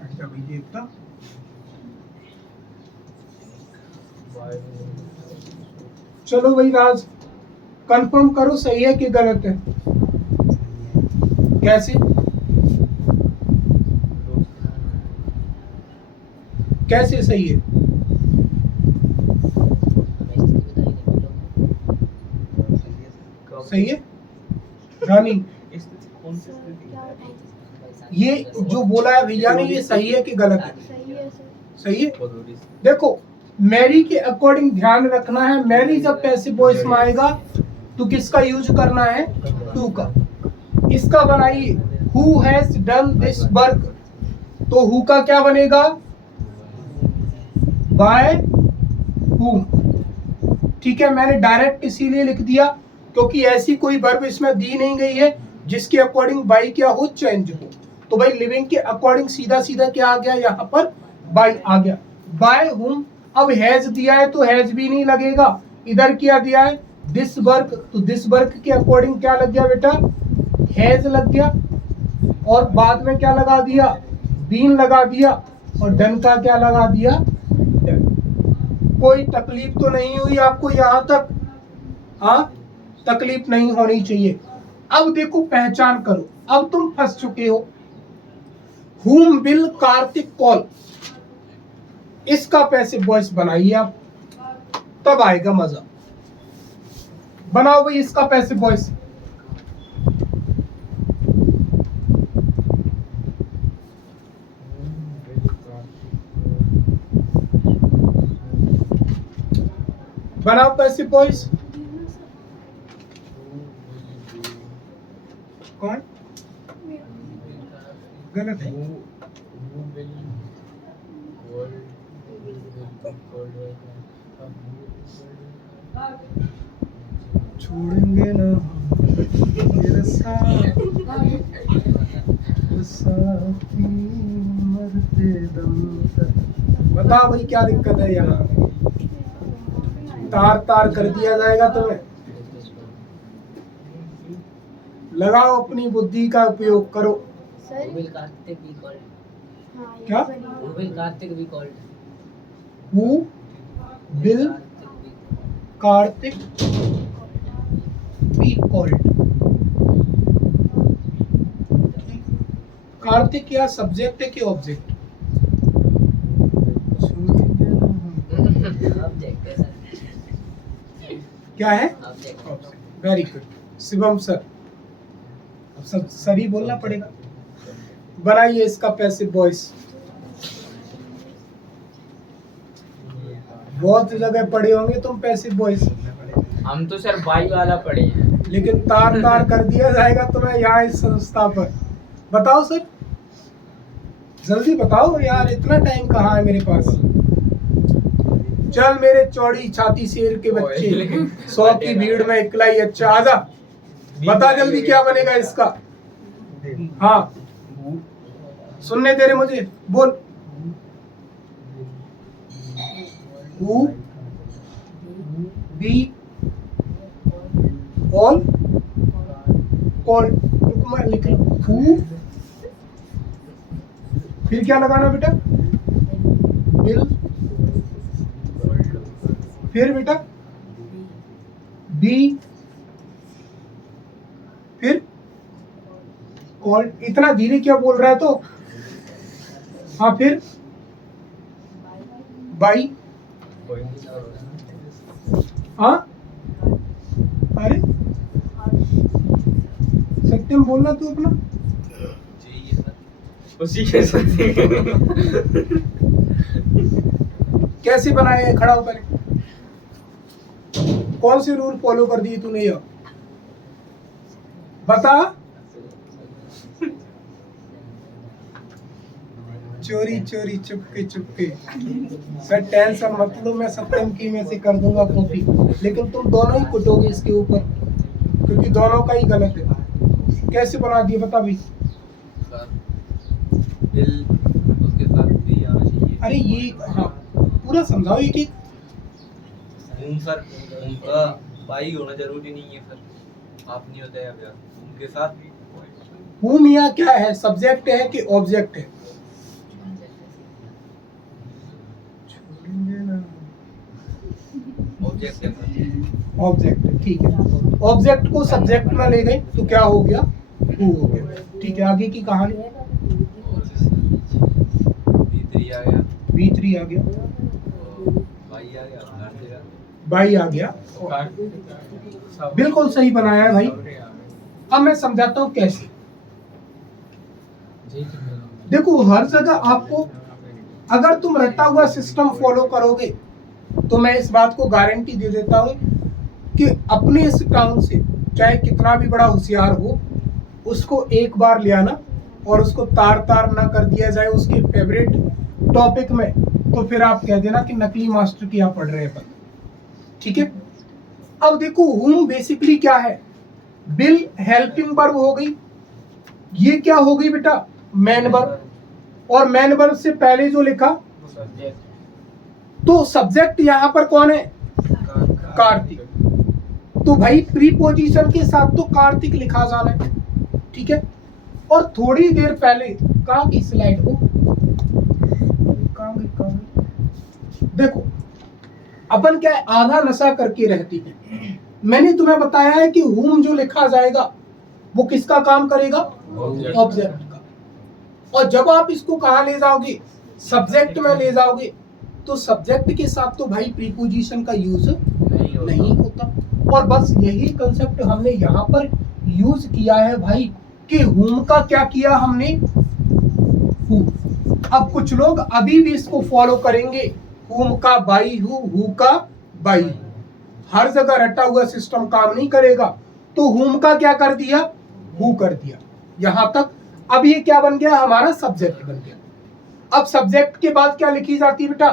अच्छा भाई देखता, चलो भाई राज कंफर्म करो सही है कि गलत है, कैसे, कैसे सही है, सही है रानी, ये जो बोला है भैया ने ये सही है कि गलत है, सही है। देखो मैरी के अकॉर्डिंग ध्यान रखना है, मैरी जब पैसिव वॉइस में आएगा तो किसका यूज करना है, टू का। इसका बनाइए, who has done this work, तो हु का क्या बनेगा, बाय हुम। ठीक है, मैंने डायरेक्ट इसीलिए लिख दिया क्योंकि ऐसी कोई वर्ब इसमें दी नहीं गई है जिसके अकॉर्डिंग बाई क्या हो, चेंज हो। तो भाई लिविंग के अकॉर्डिंग सीधा सीधा क्या आ गया, यहाँ पर बाई आ गया, बाय हुम। अब हैज दिया है तो हैज भी नहीं लगेगा, इधर क्या दिया है, दिस वर्क, तो दिस वर्क के अकॉर्डिंग क्या लग गया बेटा, हैज लग गया, और बाद में क्या लगा दिया, बीन लगा दिया, और डन का क्या लगा दिया, डन। कोई तकलीफ तो नहीं हुई आपको यहाँ तक, हाँ तकलीफ नहीं होनी चाहिए। अब देखो पहचान करो, अब तुम फंस चुके हो। Whom will कार्तिक कॉल, इसका पैसिव वॉइस बनाइए आप, तब आएगा मजा। बनाओ भाई इसका पैसिव वॉइस। बनाओ पैसिव वॉइस। कौन गलत है? छोड़ेंगे ना तेरा साथ, साथी मरते दम तक। बताओ भाई क्या दिक्कत है यहाँ? तार तार कर दिया जाएगा तुम्हें। लगाओ अपनी बुद्धि का उपयोग करो। Sir Will Karthik be called? हाँ, ये क्या? बनी Who है। will Karthik be called? Who will Karthik be Kartik be called? Kartik क्या सब्जेक्ट है कि ऑब्जेक्ट? Object है sir. क्या है? Object. Very good Shivam sir. अब सब सर ही बोलना पड़ेगा। बनाइए इसका पैसिव वॉइस। बहुत जगह पढ़े होंगे तुम पैसिव वॉइस, हम तो सर बाई वाला पढ़े हैं। लेकिन तार तार कर दिया जाएगा तुम्हें यहाँ इस संस्था पर। बताओ सर, जल्दी बताओ यार, इतना टाइम कहाँ है मेरे पास? चल मेरे चौड़ी छाती शेर के बच्चे, 100 की भीड़ में इकला ही अच्छा। आजा बता जल्दी क्या बनेगा इसका। हाँ सुनने दे रहे मुझे, बोल। Who be all called? मैं लिख लूं who, फिर क्या लगाना बेटा? will, फिर बेटा be, फिर called। इतना धीरे क्या बोल रहा है तो? हाँ फिर by, हाँ अरे सत्यम बोलना तू अपना। चाहिए सर। उसी के साथ कैसे बनाए? खड़ा हो पहले। कौन से रूल फॉलो कर दिए तूने? यह बता। चोरी चोरी चुपके चुपके। सर टेंशन मत लो, मैं सत्यम की में से कर दूंगा कॉपी, लेकिन तुम दोनों ही कुटोगे इसके ऊपर, क्योंकि दोनों का ही गलत है। कैसे बना दिए बता भी। सर बिल उसके साथ भी आना चाहिए। अरे ये हाँ पूरा समझाओ एक एक। सर उनका भाई होना जरूरी नहीं है सर, आप नहीं बताया अभी उनके साथ। हूम या क्या है? सब्जेक्ट है कि ऑब्जेक्ट है? ऑब्जेक्ट है सर। ऑब्जेक्ट है, ठीक है। ऑब्जेक्ट को सब्जेक्ट में ले गए तो क्या हो गया? हु हो गया। ठीक है, आगे की कहानी। B3 आ गया, B3 आ गया, भाई आ गया, घर से बाई आ गया। बिल्कुल सही बनाया है भाई। अब मैं समझाता हूँ कैसे। देखो हर जगह आपको, अगर तुम रटा हुआ सिस्टम फॉलो करोगे तो मैं इस बात को गारंटी दे देता हूँ कि अपने इस टाउन से चाहे कितना भी बड़ा होशियार हो, उसको एक बार ले आना और उसको तार तार ना कर दिया जाए उसके फेवरेट टॉपिक में, तो फिर आप कह देना कि नकली मास्टर क्या पढ़ रहे हैं। ठीक है। अब देखो हुम बेसिकली क्या है? बिल हेल्पिंग वर्ब हो गई। ये क्या हो गई बेटा? Man verb. और मैन वर्ब से पहले जो लिखा तो सब्जेक्ट यहाँ पर कौन है? कार्तिक। तो भाई प्रीपोजिशन के साथ तो कार्तिक लिखा जाना है। ठीक है। और थोड़ी देर पहले कहाँ की स्लाइड को, कहाँ गई? देखो अपन क्या है, आधा नशा करके रहती है। मैंने तुम्हें बताया है कि हुम जो लिखा जाएगा वो किसका काम करेगा? ऑब्जेक्ट का। और जब आप इसको कहाँ ले जाओगे? सब्जेक्ट में ले जाओगे, तो सब्जेक्ट के साथ तो भाई प्रीपोजिशन का यूज नहीं होता। और बस यही कंसेप्ट हमने यहाँ पर यूज किया है भाई कि whom का क्या किया हमने, who। अब कुछ लोग अभी भी इसको फॉलो करेंगे, whom का by who का by। हर जगह रटा हुआ सिस्टम काम नहीं करेगा, तो whom का क्या कर दिया, who कर दिया, यहां तक। अब ये क्या बन गया, हमारा सब्जेक्ट बन गया। अब सब्जेक्ट के बाद क्या लिखी जाती है बेटा,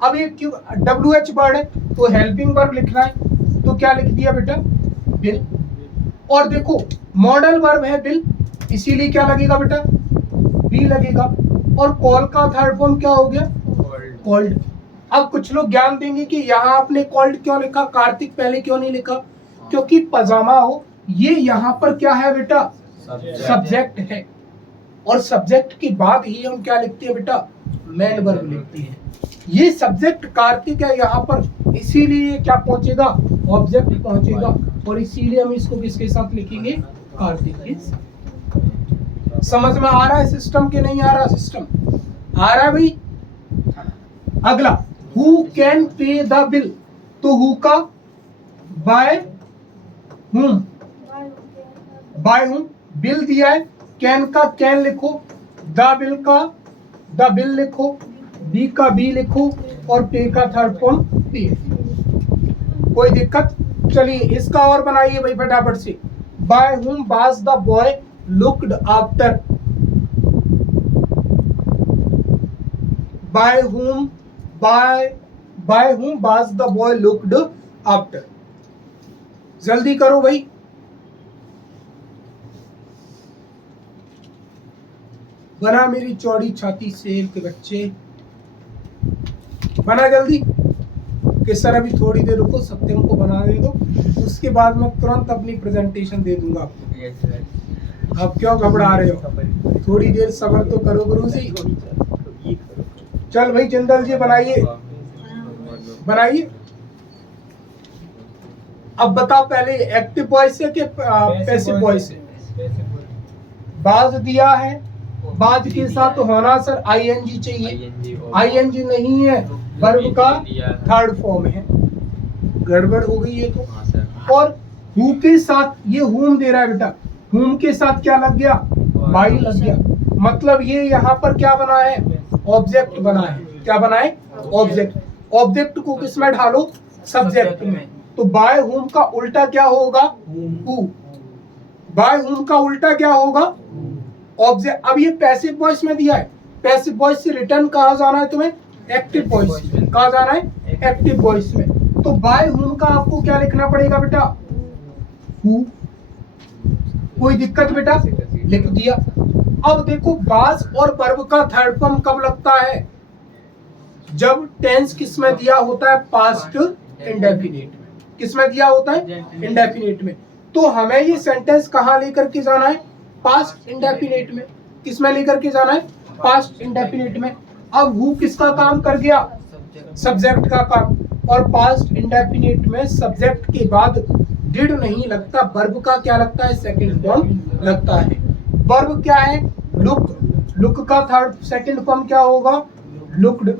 अब ये क्यों WH वर्ड है तो हेल्पिंग वर्ब लिखना है, तो क्या लिख दिया बेटा, बिल। और देखो मॉडल वर्ब है बिल, इसीलिए क्या लगेगा बेटा, बी लगेगा। और कॉल का थर्ड फॉर्म क्या हो गया, कॉल्ड। अब कुछ लोग ज्ञान देंगे कि यहाँ आपने कॉल्ड क्यों लिखा, कार्तिक पहले क्यों नहीं लिखा, क्योंकि पजामा हो ये यहाँ पर क्या है बेटा, सब्जेक्ट है। और सब्जेक्ट के बाद ही हम क्या लिखते हैं बेटा, मेन वर्ब लिखते हैं। ये सब्जेक्ट कार्तिक है यहाँ पर, इसीलिए क्या पहुंचेगा, ऑब्जेक्ट पहुंचेगा। और इसीलिए हम इसको किसके साथ लिखेंगे, कार्तिक के साथ। समझ में आ रहा है सिस्टम के नहीं आ रहा, सिस्टम आ रहा है भाई। अगला who can pay the bill, तो हु का by whom, by whom bill दिया है, कैन का कैन लिखो, द बिल का द बिल लिखो, बी का बी लिखो, और पे का थर्ड फॉर्म पे। कोई दिक्कत, चलिए इसका और बनाइए भाई फटाफट से। By whom was the boy looked after, by whom was the boy looked after. जल्दी करो भाई, बना मेरी चौड़ी छाती शेर के बच्चे, बना जल्दी। कि सर अभी थोड़ी देर रुको, सत्यम को बना दे दो, उसके बाद मैं तुरंत अपनी प्रेजेंटेशन दे दूंगा आपको। आप क्यों घबरा रहे हो, थोड़ी देर सब्र तो करो गुरु जी। चल भाई जिंदल जी बनाइए, बनाइए। अब बताओ पहले एक्टिव वॉइस है कि पैसिव वॉइस है। बाज दिया है, बाज के साथ होना सर आईएनजी चाहिए, आईएनजी नहीं है, वर्ब का थर्ड फॉर्म है, गड़बड़ हो गई है तो। और हु के साथ ये हुम दे रहा है बेटा, हुम के साथ क्या लग गया, बाई लग गया, मतलब ये यहाँ पर क्या बना है, ऑब्जेक्ट बना है। क्या बना है, ऑब्जेक्ट। ऑब्जेक्ट को किस में ढालो, सब्जेक्ट में। तो बाय हुम का उल्टा क्या होगा, हु। बाय हुम का उल्टा क्या होगा, ऑब्जेक्ट। अब ये पैसिव वॉइस में दिया है, पैसिव वॉइस से रिटर्न कहाँ जाना है तुम्हें, एक्टिव वॉइस। कहाँ जाना है, एक्टिव वॉइस में। तो बाय हुम का आपको क्या लिखना पड़ेगा बेटा, हु। कोई दिक्कत बेटा, लिख दिया। अब देखो बाज और वर्ब का थर्ड फॉर्म कब लगता है, जब टेंस किस में दिया होता है, पास्ट इंडेफिनिट में। किस में दिया होता है, इंडेफिनिट में। तो हमें ये सेंटेंस कहाँ लेकर के जाना है, पास्ट इंडेफिनिट में। किस में लेकर के जाना है, पास्ट इंडेफिनिट में। अब हु किसका काम कर गया, सब्जेक्ट का काम। और पास्ट इंडेफिनिट में सब्जेक्ट के बाद डिड नहीं लगता, वर्ब का क्या लगता है, सेकंड फॉर्म लगता है। वर्ब क्या है, लुक, लुक का थर्ड सेकंड फॉर्म क्या होगा, लुक्ड।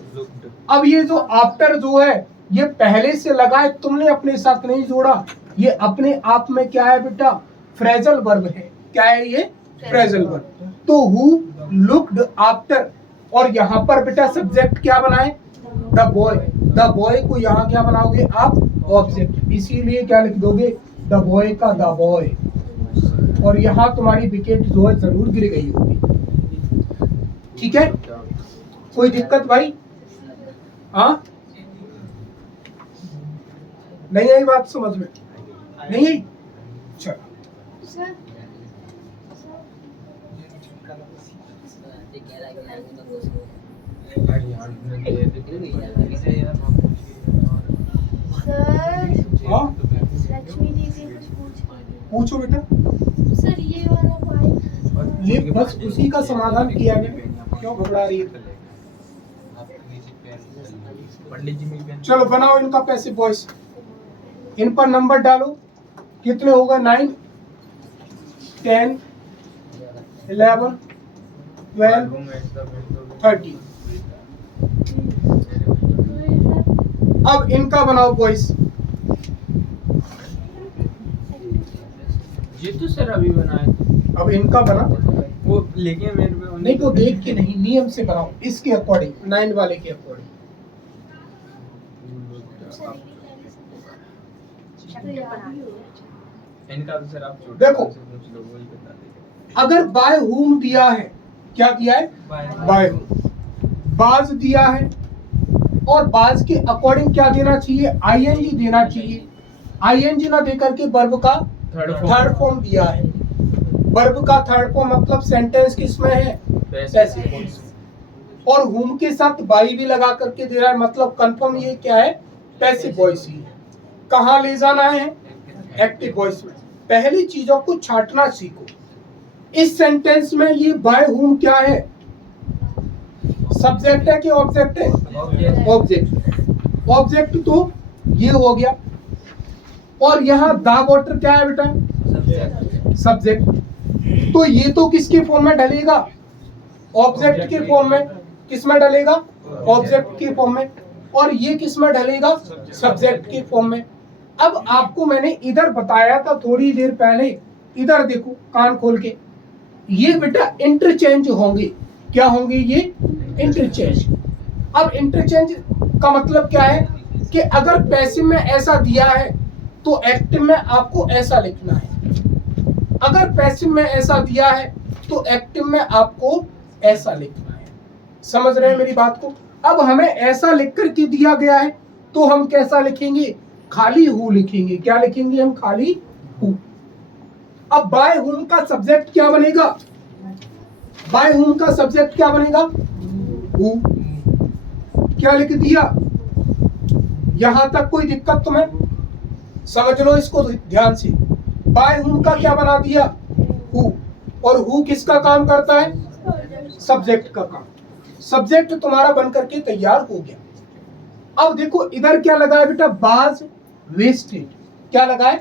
अब ये जो आफ्टर जो है ये पहले से लगा है, तुमने अपने साथ नहीं जोड़ा, ये अपने आप में क्या है बेटा, फ्रेजल वर्ब है। क्या है ये, फ्रेजल वर्ब। तो हु लुक्ड आफ्टर, और यहाँ पर बेटा सब्जेक्ट क्या बनाए, द बॉय। द बॉय को यहाँ क्या बनाओगे आप, ऑब्जेक्ट। इसीलिए क्या लिख दोगे, द बॉय का द बॉय। और यहाँ तुम्हारी विकेट जो है जरूर गिर गई होगी, ठीक है। कोई दिक्कत भाई, हाँ नहीं आई बात समझ में, नहीं आई, चलो। हाँ लक्ष्मी दीदी कुछ पूछो बेटा। सर ये वाला पॉइंट, ये बस उसी का समाधान किया मैंने, क्यों घबरा रही है। पंडित जी मिल गए। चलो बनाओ इनका पैसिव वॉइस, इन पर नंबर डालो, कितने होगा, 9 10 11 12 13। अब इनका बनाओ वॉइस, ये तो सर अभी बनाए थे। अब इनका बना वो लेके मेरे पे नहीं तो देख के नहीं, नियम से बनाओ इसके अकॉर्डिंग, 9 वाले के अकॉर्डिंग। इनका तो सर आप देखो। पूछ लो, वही बता देंगे। अगर बाय हुम दिया है, क्या दिया है? By whom. बाज दिया है और बाज के अकॉर्डिंग क्या देना चाहिए? आईएनजी देना चाहिए। आईएनजी ना देकर के वर्ब का थर्ड फॉर्म दिया है। वर्ब का थर्ड फॉर्म मतलब सेंटेंस किसमें है? Passive voice. और हुम के साथ बाई भी लगा करके दे रहा है, मतलब कंफर्म ये क्या है? पैसिव वॉइस ही है। कहाँ ले जाना है? एक्टिव वॉइस में। पहली चीजों को छांटना सीखो। इस सेंटेंस में ये बाय हुम क्या है? सब्जेक्ट है कि ऑब्जेक्ट है? ऑब्जेक्ट। ऑब्जेक्ट तो ये हो गया। और यहाँ द वाटर क्या है बेटा? सब्जेक्ट। तो ये तो किसके फॉर्म में ढलेगा? ऑब्जेक्ट के फॉर्म में। किस में ढलेगा? ऑब्जेक्ट के फॉर्म में। और ये किस में ढलेगा? सब्जेक्ट के फॉर्म में। अब आपको मैंने इधर बताया था थोड़ी देर पहले, इधर देखो कान खोल के, ये बेटा इंटरचेंज होंगे। क्या होंगे ये? इंटरचेंज। अब इंटरचेंज का मतलब क्या है कि अगर पैसिव में ऐसा दिया है तो एक्टिव में आपको ऐसा लिखना है। अगर पैसिव में ऐसा दिया है तो एक्टिव में आपको ऐसा लिखना है। समझ रहे हैं मेरी बात को? अब हमें ऐसा लिख कर के दिया गया है तो हम कैसा लिखेंगे? खाली हु लिखेंगे। क्या लिखेंगे हम? खाली हु। अब बाय हुम का सब्जेक्ट क्या बनेगा? बाय हुम का सब्जेक्ट क्या बनेगा? हु। क्या लिख दिया? यहां तक कोई दिक्कत तुम्हें? समझ लो इसको ध्यान से। बाय हुम का क्या बना दिया? हु। और हु किसका काम करता है? सब्जेक्ट का काम। सब्जेक्ट तुम्हारा बन करके तैयार हो गया। अब देखो इधर क्या लगा है बेटा? बाज वेस्टेड। क्या लगा है?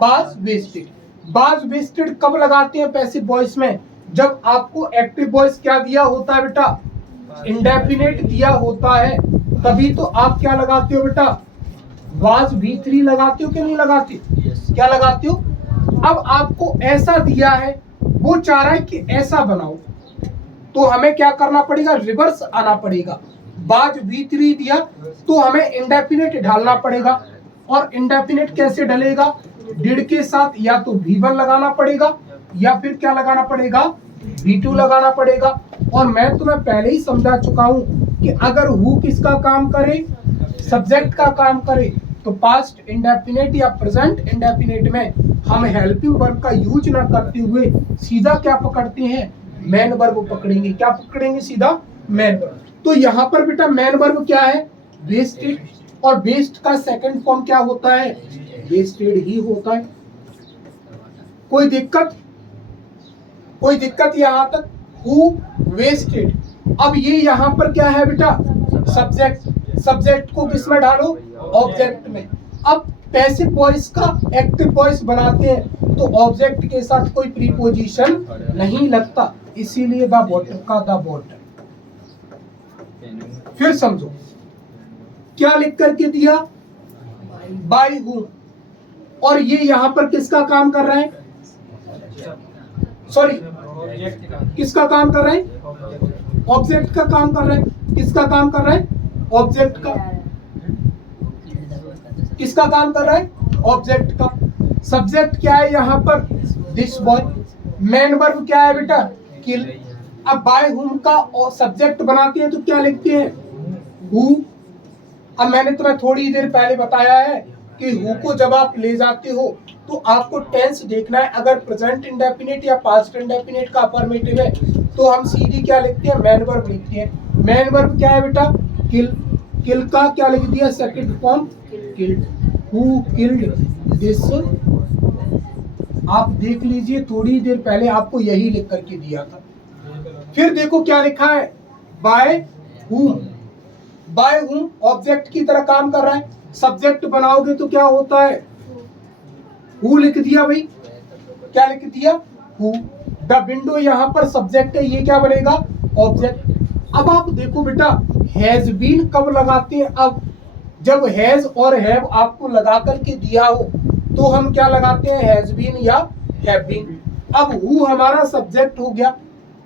बाज वेस्टेड। बाज वेस्टेड कब लगाते हैं पैसिव वॉइस में? जब आपको एक्टिव वॉइस क्या दिया होता है बेटा? इंडेफिनेट दिया होता है। तभी तो आप क्या लगाते हो बेटा? वाज V3 लगाते हो कि नहीं लगाते? क्या लगाते हो? अब आपको ऐसा दिया है, वो चाह रहा है कि ऐसा बनाओ, तो हमें क्या करना पड़ेगा? रिवर्स आना पड़ेगा। बाज V3 दिया तो हमें इंडेफिनेट ढालना पड़ेगा। और इंडेफिनेट कैसे डलेगा? डिड के साथ या तो V1 लगाना पड़ेगा या फिर क्या लगाना पड़ेगा? V2 लगाना पड़ेगा। और मैं तुम्हें पहले ही समझा चुका हूं कि अगर हु किसका काम करे? सब्जेक्ट का काम करे, तो पास्ट इंडेफिनेट या प्रेजेंट इंडेफिनेट में हम हेल्पिंग वर्ब का यूज ना करते हुए सीधा क्या पकड़ते हैं? मेन वर्ब पकड़ेंगे। क्या पकड़ेंगे? सीधा मेन वर्ब। तो यहाँ पर बेटा मेन वर्ब क्या है? वेस्टेड। और वेस्ट का सेकंड फॉर्म क्या होता है? वेस्टेड ही होता है। कोई दिक्कत? कोई दिक्कत यहाँ तक? Who wasted. अब ये यहाँ पर क्या है बेटा? सब्जेक्ट। सब्जेक्ट को किस में डालो? ऑब्जेक्ट में। अब पैसिव वॉइस का एक्टिव वॉइस बनाते हैं तो ऑब्जेक्ट के साथ कोई प्रीपोजिशन नहीं लगता, इसीलिए द वाटर का द वाटर। फिर समझो क्या लिख करके दिया? By whom. और ये यहाँ पर किसका काम कर रहे हैं? सॉरी, किसका काम कर रहे हैं? ऑब्जेक्ट का काम कर रहे हैं। किसका काम कर रहे हैं? ऑब्जेक्ट का। किसका काम कर रहा है? ऑब्जेक्ट का। सब्जेक्ट क्या है यहाँ पर? This boy. मेन वर्ब क्या है बेटा? किल। अब बाय हुम का सब्जेक्ट बनाते हैं तो क्या लिखते हैं? हु। अब मैंने तुम्हें थोड़ी देर पहले बताया है कि हु को जब आप ले जाते हो तो आपको टेंस देखना है। अगर प्रेजेंट इंडेफिनिट या पास्ट इंडेफिनिट का अफर्मेटिव है तो हम सीधी क्या लिखते हैं? मेन वर्ब लिखते हैं। मेन वर्ब क्या है बेटा? किल। किल का क्या लिख दिया? Second form killed. Who killed this. आप देख लीजिए थोड़ी देर पहले आपको यही लिख करके दिया था। फिर देखो क्या लिखा है? By whom. By whom object की तरह काम कर रहा है। सब्जेक्ट बनाओगे तो क्या होता है? हु लिख दिया भाई। क्या लिख दिया? हु। द विंडो यहाँ पर सब्जेक्ट है, ये क्या बनेगा? ऑब्जेक्ट। अब आप देखो बेटा हैज बीन कब लगाते हैं? अब जब हैज और हैव आपको लगा करके दिया हो तो हम क्या लगाते हैं? हैज बीन या हैव बीन। अब हु हमारा सब्जेक्ट हो गया,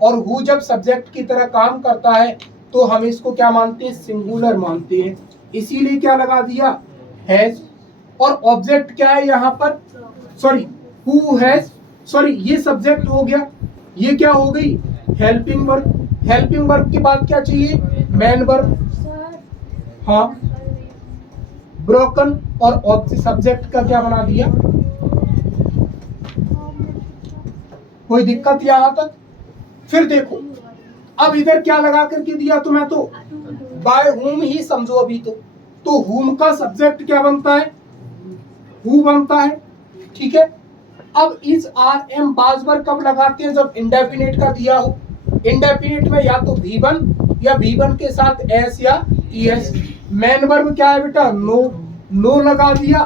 और हु जब सब्जेक्ट की तरह काम करता है तो हम इसको क्या मानते हैं, सिंगुलर मानते हैं, इसीलिए क्या लगा दिया, हैज। और ऑब्जेक्ट क्या है यहाँ पर, सॉरी हु हैज, सॉरी ये सब्जेक्ट हो गया, ये क्या हो गई, हेल्पिंग वर्ब। हेल्पिंग वर्ब के बाद क्या चाहिए, मेन वर्ब। सर हाँ, ब्रोकन और सब्जेक्ट का क्या बना दिया, कोई दिक्कत यहाँ तक। फिर देखो अब इधर क्या लगा करके दिया तुम्हें, तो बाय हुम ही समझो अभी तो हुम का सब्जेक्ट क्या बनता है, हु बनता है, ठीक है। अब इस आर एम बाजवर कब लगाते हैं, जब इंडेफिनिट का दिया हो। इंडेफिनिट में या तो V1 या V1 के साथ एस या ES। मेन वर्ब क्या है बेटा, नो लगा दिया।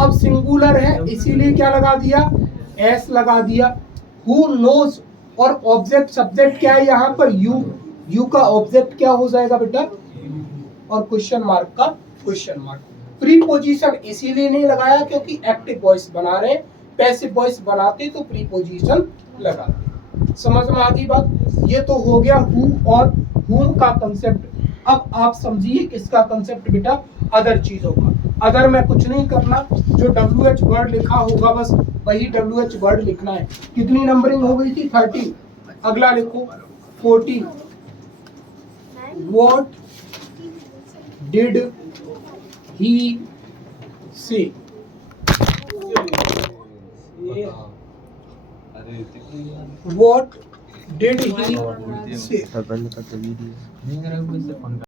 अब सिंगुलर है इसीलिए क्या लगा दिया, एस लगा दिया। हु नोज, और ऑब्जेक्ट सब्जेक्ट क्या है यहाँ पर, यू का ऑब्जेक्ट क्या हो जाएगा बेटा, और क्वेश्चन मार्क का क्वेश्चन मार्क। प्रीपोजिशन इसीलिए नहीं लगाया क्योंकि एक्टिव वॉइस बना रहे हैं, पैसिव वॉइस बनाते तो प्रीपोजिशन लगाते। समझ में आ गई बात। ये तो हो गया हु और हुम का कंसेप्ट। अब आप समझिए किसका कंसेप्ट बेटा, अदर चीजों का। अदर में कुछ नहीं करना, जो WH वर्ड लिखा होगा बस वही WH वर्ड लिखना है। कितनी नंबरिंग हो गई थी, 13। अगला लिखो 14। What did he say? What did he say? नहीं करा कोई से फोन